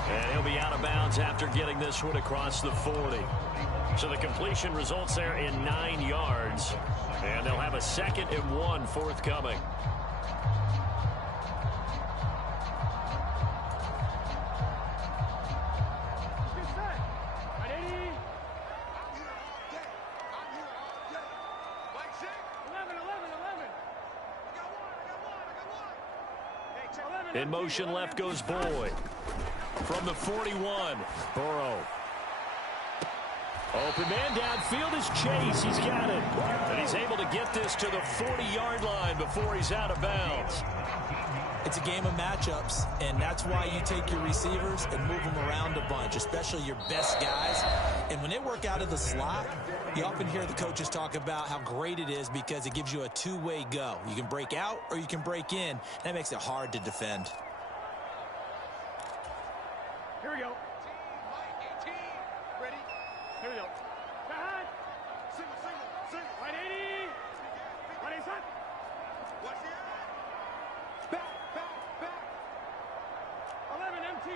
And he'll be out of bounds after getting this one across the 40. So the completion results there in 9 yards. And they'll have a 2nd and 1 forthcoming. In motion left goes Boyd. From the 41, Burrow. Open man downfield is Chase. He's got it. And he's able to get this to the 40-yard line before he's out of bounds. It's a game of matchups, and that's why you take your receivers and move them around a bunch, especially your best guys. And when they work out of the slot, you often hear the coaches talk about how great it is because it gives you a two-way go. You can break out or you can break in. That makes it hard to defend. Here we go. Ready? Here we go. Back. Single. Right 80. Right 80. Watch the eye. Back. 11 MT.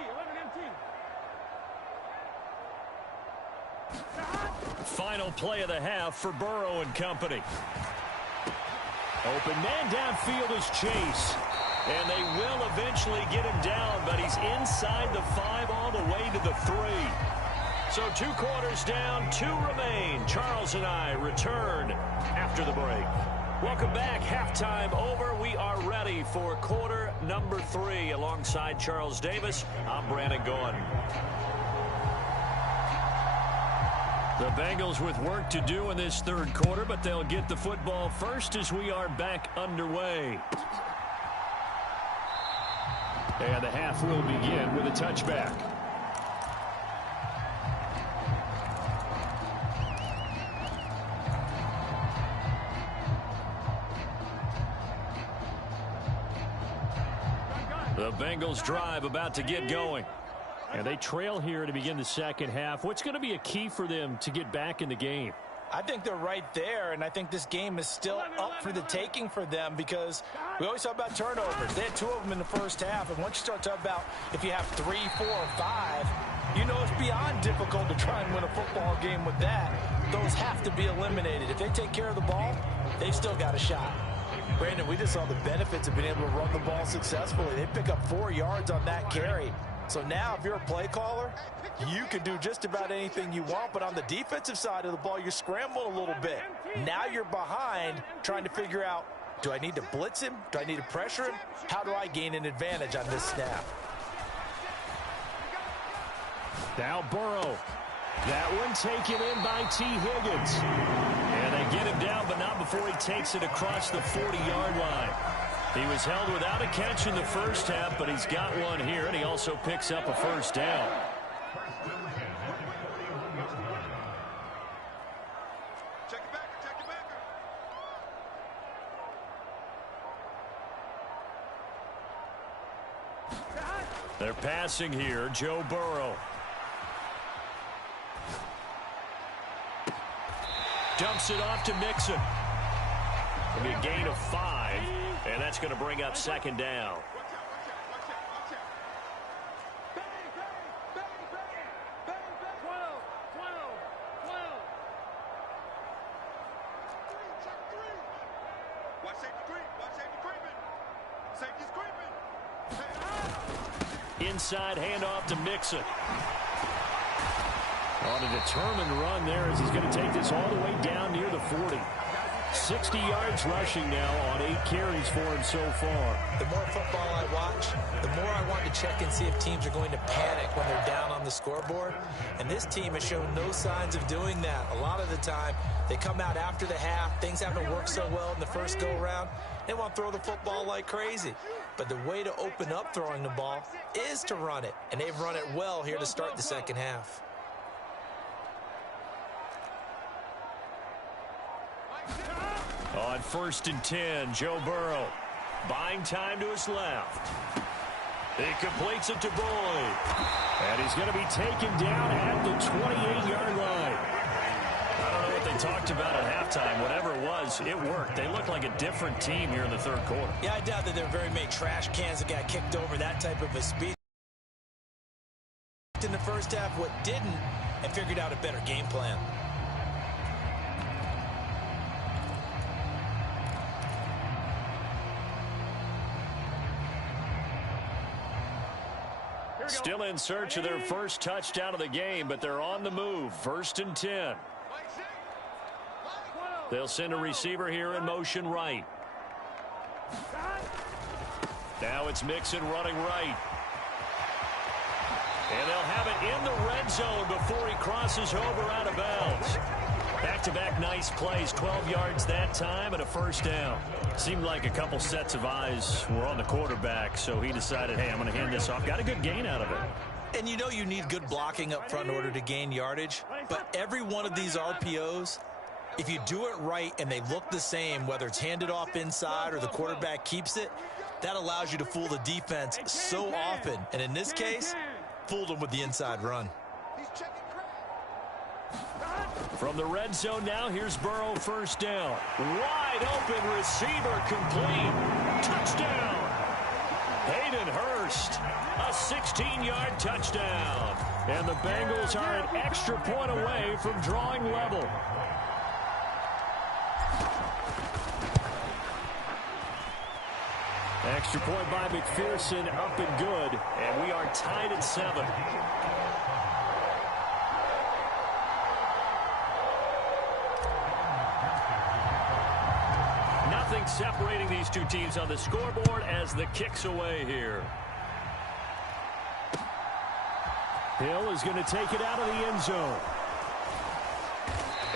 Final play of the half for Burrow and company. Open man downfield is Chase. And they will eventually get him down, but he's inside the 5 all the way to the 3. So 2 quarters down, 2 remain. Charles and I return after the break. Welcome back. Halftime over. We are ready for quarter number 3. Alongside Charles Davis, I'm Brandon Gaughan. The Bengals with work to do in this 3rd quarter, but they'll get the football first as we are back underway. And the half will begin with a touchback. The Bengals drive about to get going. And they trail here to begin the 2nd half. What's going to be a key for them to get back in the game? I think they're right there, and I think this game is still up for the taking for them because we always talk about turnovers. They had 2 of them in the 1st half, and once you start talking about if you have 3, 4, or 5, you know it's beyond difficult to try and win a football game with that. Those have to be eliminated. If they take care of the ball, they've still got a shot. Brandon, we just saw the benefits of being able to run the ball successfully. They pick up 4 yards on that carry. So now if you're a play caller, you can do just about anything you want, but on the defensive side of the ball, you're scrambling a little bit. Now you're behind trying to figure out, do I need to blitz him? Do I need to pressure him? How do I gain an advantage on this snap? Now Burrow. That one taken in by T. Higgins. And they get him down, but not before he takes it across the 40-yard line. He was held without a catch in the 1st half, but he's got one here, and he also picks up a 1st down. Check it back. They're passing here, Joe Burrow. Dumps it off to Mixon. It'll be a gain of 5, and that's going to bring up 2nd down. Inside handoff to Mixon. On a determined run there as he's going to take this all the way down near the 40. 60 yards rushing now on 8 carries for him so far. The more football I watch, the more I want to check and see if teams are going to panic when they're down on the scoreboard. And this team has shown no signs of doing that. A lot of the time, they come out after the half. Things haven't worked so well in the first go-around. They want to throw the football like crazy. But the way to open up throwing the ball is to run it. And they've run it well here to start the 2nd half. On 1st and 10, Joe Burrow buying time to his left. He completes it to Boyd. And he's going to be taken down at the 28-yard line. I don't know what they talked about at halftime. Whatever it was, it worked. They look like a different team here in the third quarter. Yeah, I doubt that there are very many trash cans that got kicked over that type of a speed. In the first half, what didn't, and figured out a better game plan. Still in search of their first touchdown of the game, but they're on the move. 1st and 10. They'll send a receiver here in motion right. Now it's Mixon running right. And they'll have it in the red zone before he crosses over out of bounds. Back-to-back nice plays, 12 yards that time and a first down. Seemed like a couple sets of eyes were on the quarterback, so he decided, hey, I'm going to hand this off. Got a good gain out of it. And you know you need good blocking up front in order to gain yardage, but every one of these RPOs, if you do it right and they look the same, whether it's handed off inside or the quarterback keeps it, that allows you to fool the defense so often. And in this case, fooled them with the inside run. From the red zone now, here's Burrow, first down. Wide open receiver, complete. Touchdown. Hayden Hurst, a 16-yard touchdown. And the Bengals are an extra point away from drawing level. Extra point by McPherson, up and good. And we are tied at 7. Nothing separating these two teams on the scoreboard as the kick's away here. Hill is going to take it out of the end zone.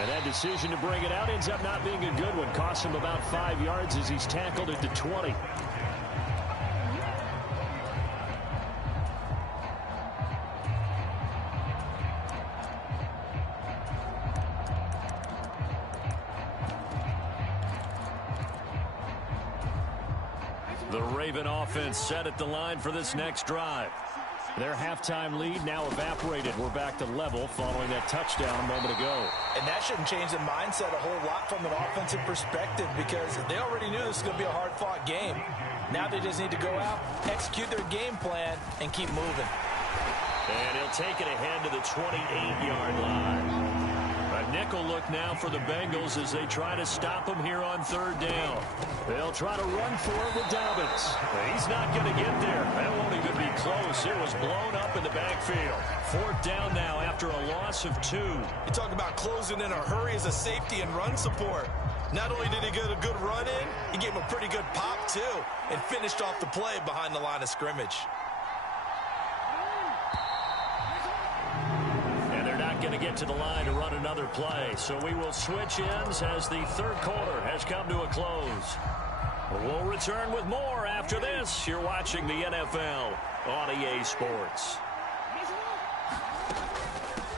And that decision to bring it out ends up not being a good one. Costs him about 5 yards as he's tackled at the 20. The Raven offense set at the line for this next drive. Their halftime lead now evaporated. We're back to level following that touchdown a moment ago. And that shouldn't change the mindset a whole lot from an offensive perspective because they already knew this was going to be a hard-fought game. Now they just need to go out, execute their game plan, and keep moving. And he'll take it ahead to the 28-yard line. A nickel look now for the Bengals as they try to stop him here on 3rd down. They'll try to run for it with Dobbins. He's not going to get there. That won't even be close. It was blown up in the backfield. 4th down now after a loss of 2. You talk about closing in a hurry as a safety and run support. Not only did he get a good run in, he gave him a pretty good pop too and finished off the play behind the line of scrimmage. Going to get to the line to run another play. So we will switch ends as the 3rd quarter has come to a close. We'll return with more after this. You're watching the NFL on EA Sports.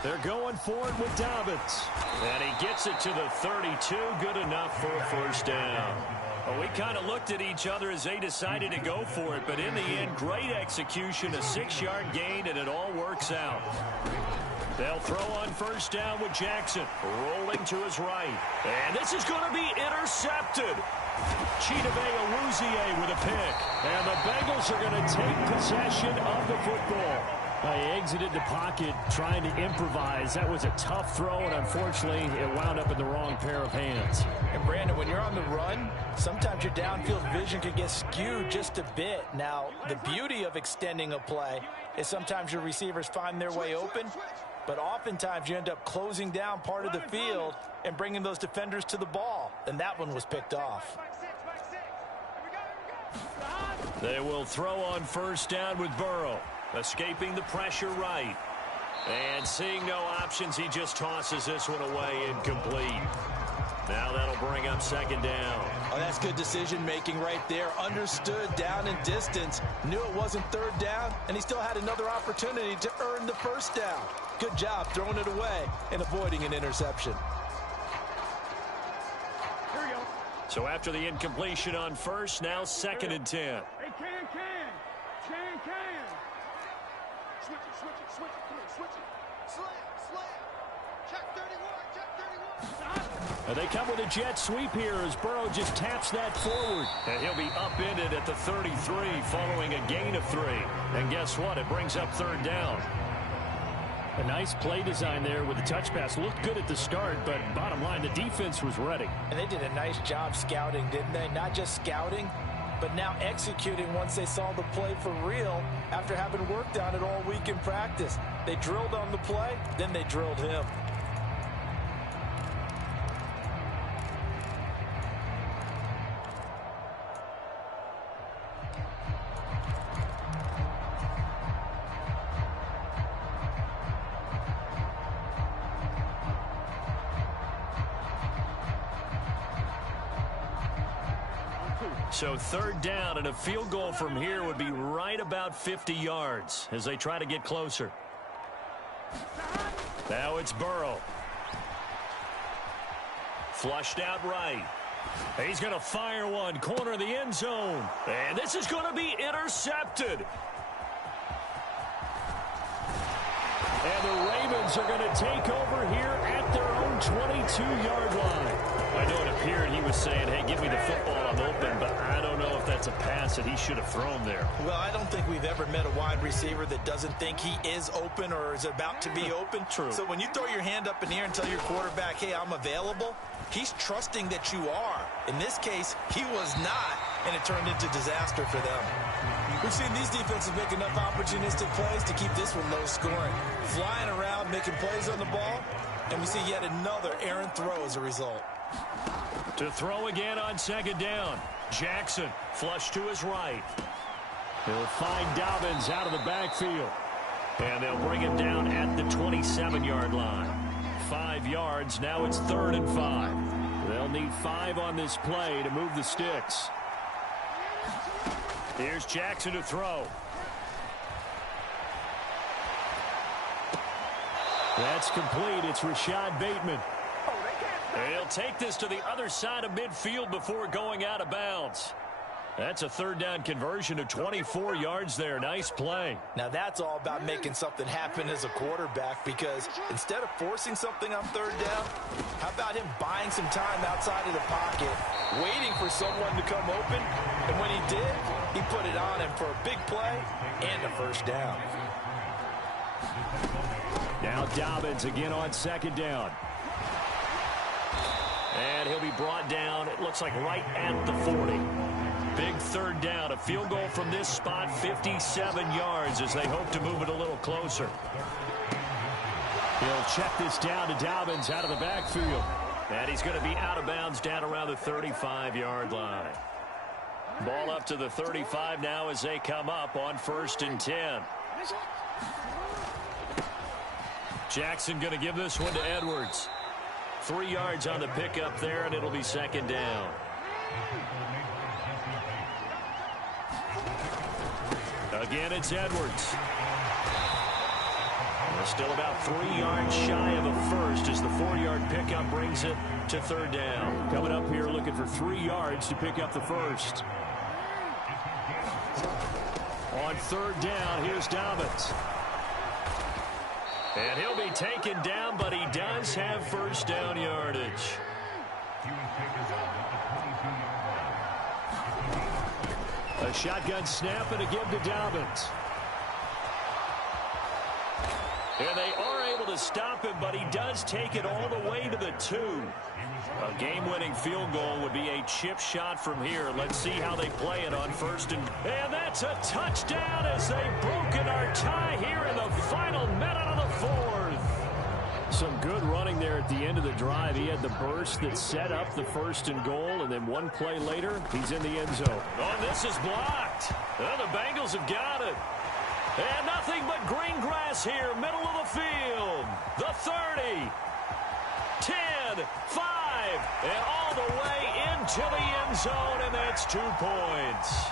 They're going for it with Dobbins. And he gets it to the 32. Good enough for a first down. Well, we kind of looked at each other as they decided to go for it. But in the end, great execution, a 6-yard gain, and it all works out. They'll throw on first down with Jackson, rolling to his right. And this is going to be intercepted. Chidobe Awuzie with a pick. And the Bengals are going to take possession of the football. He exited the pocket trying to improvise. That was a tough throw, and unfortunately, it wound up in the wrong pair of hands. And, Brandon, when you're on the run, sometimes your downfield vision can get skewed just a bit. Now, the beauty of extending a play is sometimes your receivers find their way open, but oftentimes you end up closing down part of the field and bringing those defenders to the ball. And that one was picked off. They will throw on first down with Burrow. Escaping the pressure right. And seeing no options, he just tosses this one away incomplete. Now that'll bring up 2nd down. Oh, that's good decision-making right there. Understood down and distance. Knew it wasn't 3rd down, and he still had another opportunity to earn the first down. Good job throwing it away and avoiding an interception. Here we go. So after the incompletion on first, now 2nd and 10. Hey, Can. Can. Switch it. Come on, switch it. Slam. Check 31. And they come with a jet sweep here as Burrow just taps that forward. And he'll be upended at the 33 following a gain of 3. And guess what? It brings up third down. A nice play design there with the touch pass. Looked good at the start, but bottom line, the defense was ready. And they did a nice job scouting, didn't they? Not just scouting, but now executing once they saw the play for real after having worked on it all week in practice. They drilled on the play, then they drilled him. So third down and a field goal from here would be right about 50 yards as they try to get closer. Now it's Burrow. Flushed out right. He's going to fire one, corner of the end zone. And this is going to be intercepted. And the Ravens are going to take over here at their own 22-yard line. I know it appeared he was saying, hey, give me the football, I'm open, but I don't know if that's a pass that he should have thrown there. Well, I don't think we've ever met a wide receiver that doesn't think he is open or is about to be open. True. So when you throw your hand up in the air and tell your quarterback, hey, I'm available, he's trusting that you are. In this case, he was not, and it turned into disaster for them. We've seen these defenses make enough opportunistic plays to keep this one low scoring. Flying around, making plays on the ball, and we see yet another errant throw as a result. To throw again on second down. Jackson flush to his right. He'll find Dobbins out of the backfield. And they'll bring him down at the 27-yard line. 5 yards. Now it's 3rd and 5. They'll need 5 on this play to move the sticks. Here's Jackson to throw. That's complete. It's Rashad Bateman. He'll take this to the other side of midfield before going out of bounds. That's a third down conversion of 24 yards there. Nice play. Now that's all about making something happen as a quarterback, because instead of forcing something on third down, how about him buying some time outside of the pocket, waiting for someone to come open, and when he did, he put it on him for a big play and a first down. Now Dobbins again on second down. And he'll be brought down, it looks like right at the 40. Big third down, a field goal from this spot, 57 yards as they hope to move it a little closer. He'll check this down to Dobbins out of the backfield. And he's going to be out of bounds down around the 35-yard line. Ball up to the 35 now as they come up on 1st and 10. Jackson going to give this one to Edwards. 3 yards on the pickup there, and it'll be second down. Again, it's Edwards. They're still about 3 yards shy of a first as the 4-yard pickup brings it to third down. Coming up here looking for 3 yards to pick up the first. On third down, here's Dobbins. And he'll be taken down, but he does have first down yardage. A shotgun snap and a give to Dobbins. And they are able to stop him, but he does take it all the way to the 2. A game-winning field goal would be a chip shot from here. Let's see how they play it on 1st and that's a touchdown as they've broken our tie here in the final minute of the 4th. Some good running there at the end of the drive. He had the burst that set up the 1st and goal, and then one play later, he's in the end zone. Oh, this is blocked. Well, the Bengals have got it. And nothing but green grass here, middle of the field. The 30, 10, 5, and all the way into the end zone, and that's 2 points.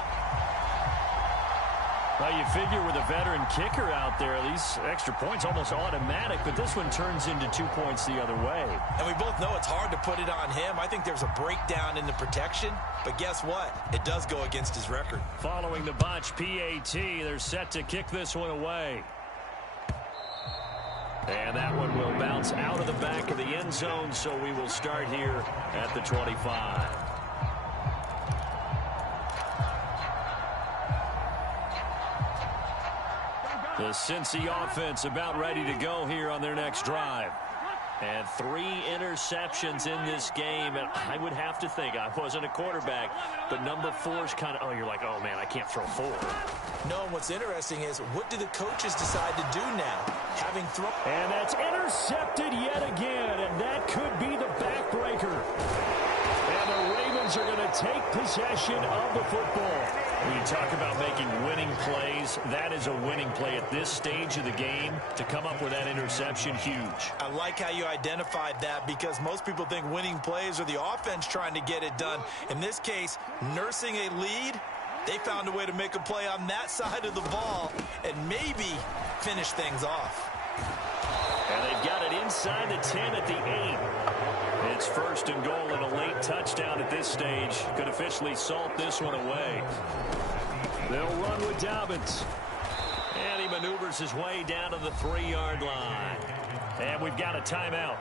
Well, you figure with a veteran kicker out there, these extra points almost automatic, but this one turns into 2 points the other way. And we both know it's hard to put it on him. I think there's a breakdown in the protection, but guess what? It does go against his record. Following the botch PAT, they're set to kick this one away. And that one will bounce out of the back of the end zone, so we will start here at the 25. The Cincy offense about ready to go here on their next drive. And 3 interceptions in this game, and I would have to think, I wasn't a quarterback, but number 4's kind of, you're like, oh man, I can't throw 4. No, what's interesting is, what do the coaches decide to do now? Having thrown. And that's intercepted yet again, and that could be the backbreaker. And the Ravens are going to take possession of the football. When you talk about making winning plays, that is a winning play at this stage of the game. To come up with that interception, huge. I like how you identified that, because most people think winning plays are the offense trying to get it done. In this case, nursing a lead, they found a way to make a play on that side of the ball and maybe finish things off. And they've got it inside the 10 at the 8. It's 1st and goal and a late touchdown at this stage. Could officially salt this one away. They'll run with Dobbins. And he maneuvers his way down to the 3-yard line. And we've got a timeout.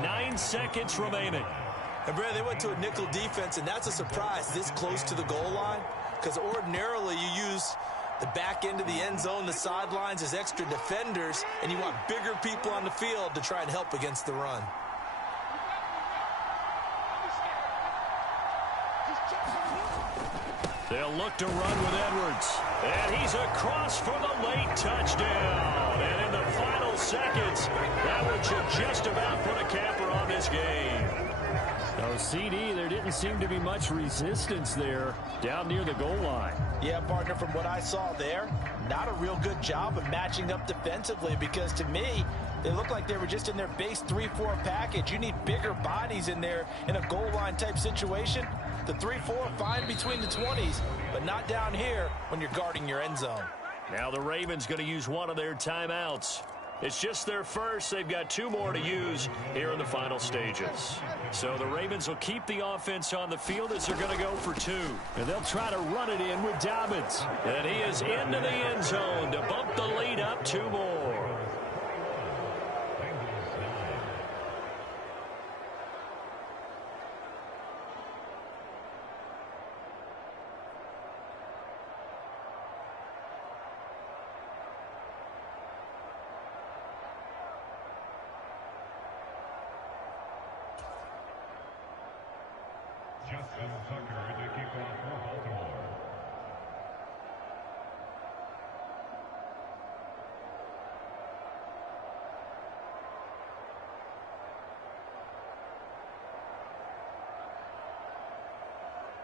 9 seconds remaining. And Brad, they went to a nickel defense, and that's a surprise this close to the goal line, because ordinarily you use the back end of the end zone, the sidelines as extra defenders, and you want bigger people on the field to try and help against the run. They'll look to run with Edwards. And he's across for the late touchdown. And in the final seconds, that one should just about put a capper on this game. Oh, CD, there didn't seem to be much resistance there down near the goal line. Yeah, partner, from what I saw there, not a real good job of matching up defensively, because to me, they looked like they were just in their base 3-4 package. You need bigger bodies in there in a goal line type situation. The 3-4 fine between the 20s, but not down here when you're guarding your end zone. Now the Ravens going to use one of their timeouts. It's just their first. They've got 2 more to use here in the final stages. So the Ravens will keep the offense on the field as they're going to go for 2. And they'll try to run it in with Dobbins. And he is into the end zone to bump the lead up 2 more.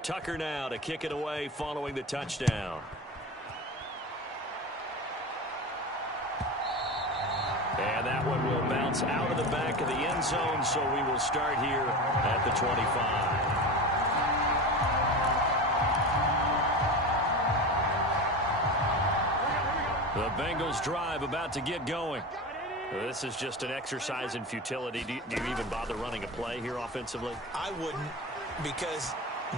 Tucker now to kick it away following the touchdown. And that one will bounce out of the back of the end zone, so we will start here at the 25. The Bengals drive about to get going. This is just an exercise in futility. Do you even bother running a play here offensively? I wouldn't, because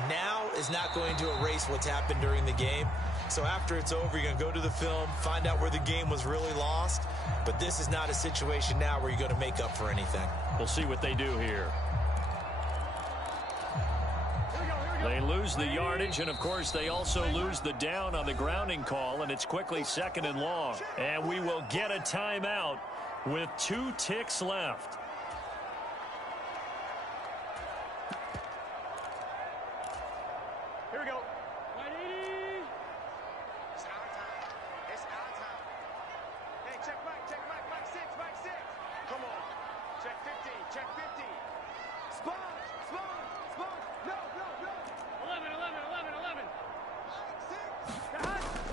now is not going to erase what's happened during the game. So after it's over, you're going to go to the film, find out where the game was really lost. But this is not a situation now where you're going to make up for anything. We'll see what they do here. They lose the yardage, and of course they also lose the down on the grounding call, and it's quickly 2nd and long. And we will get a timeout with 2 ticks left. Here we go. 180. It's our time. It's our time. Hey, check Mike. Check Mike. Mike 6. Mike 6. Come on. Check 15. Check 15. Sponge. Sponge. Sponge. No, no, no. 11, 11, 11, 11.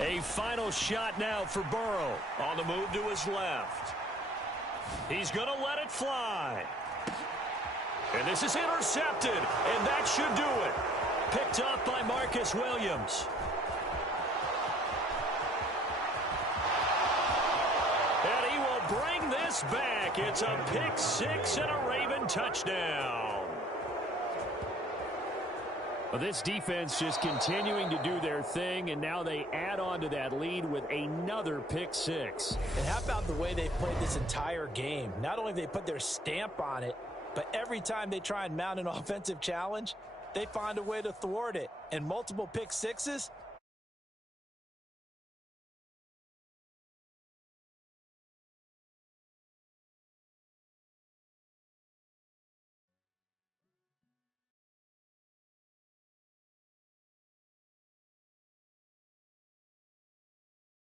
6. A final shot now for Burrow. On the move to his left. He's going to let it fly. And this is intercepted. And that should do it. Picked up by Marcus Williams. this back. It's a pick six and a Raven touchdown. Well, this defense just continuing to do their thing, and now they add on to that lead with another pick six. And how about the way they played this entire game? Not only have they put their stamp on it, but every time they try and mount an offensive challenge, they find a way to thwart it. And multiple pick sixes,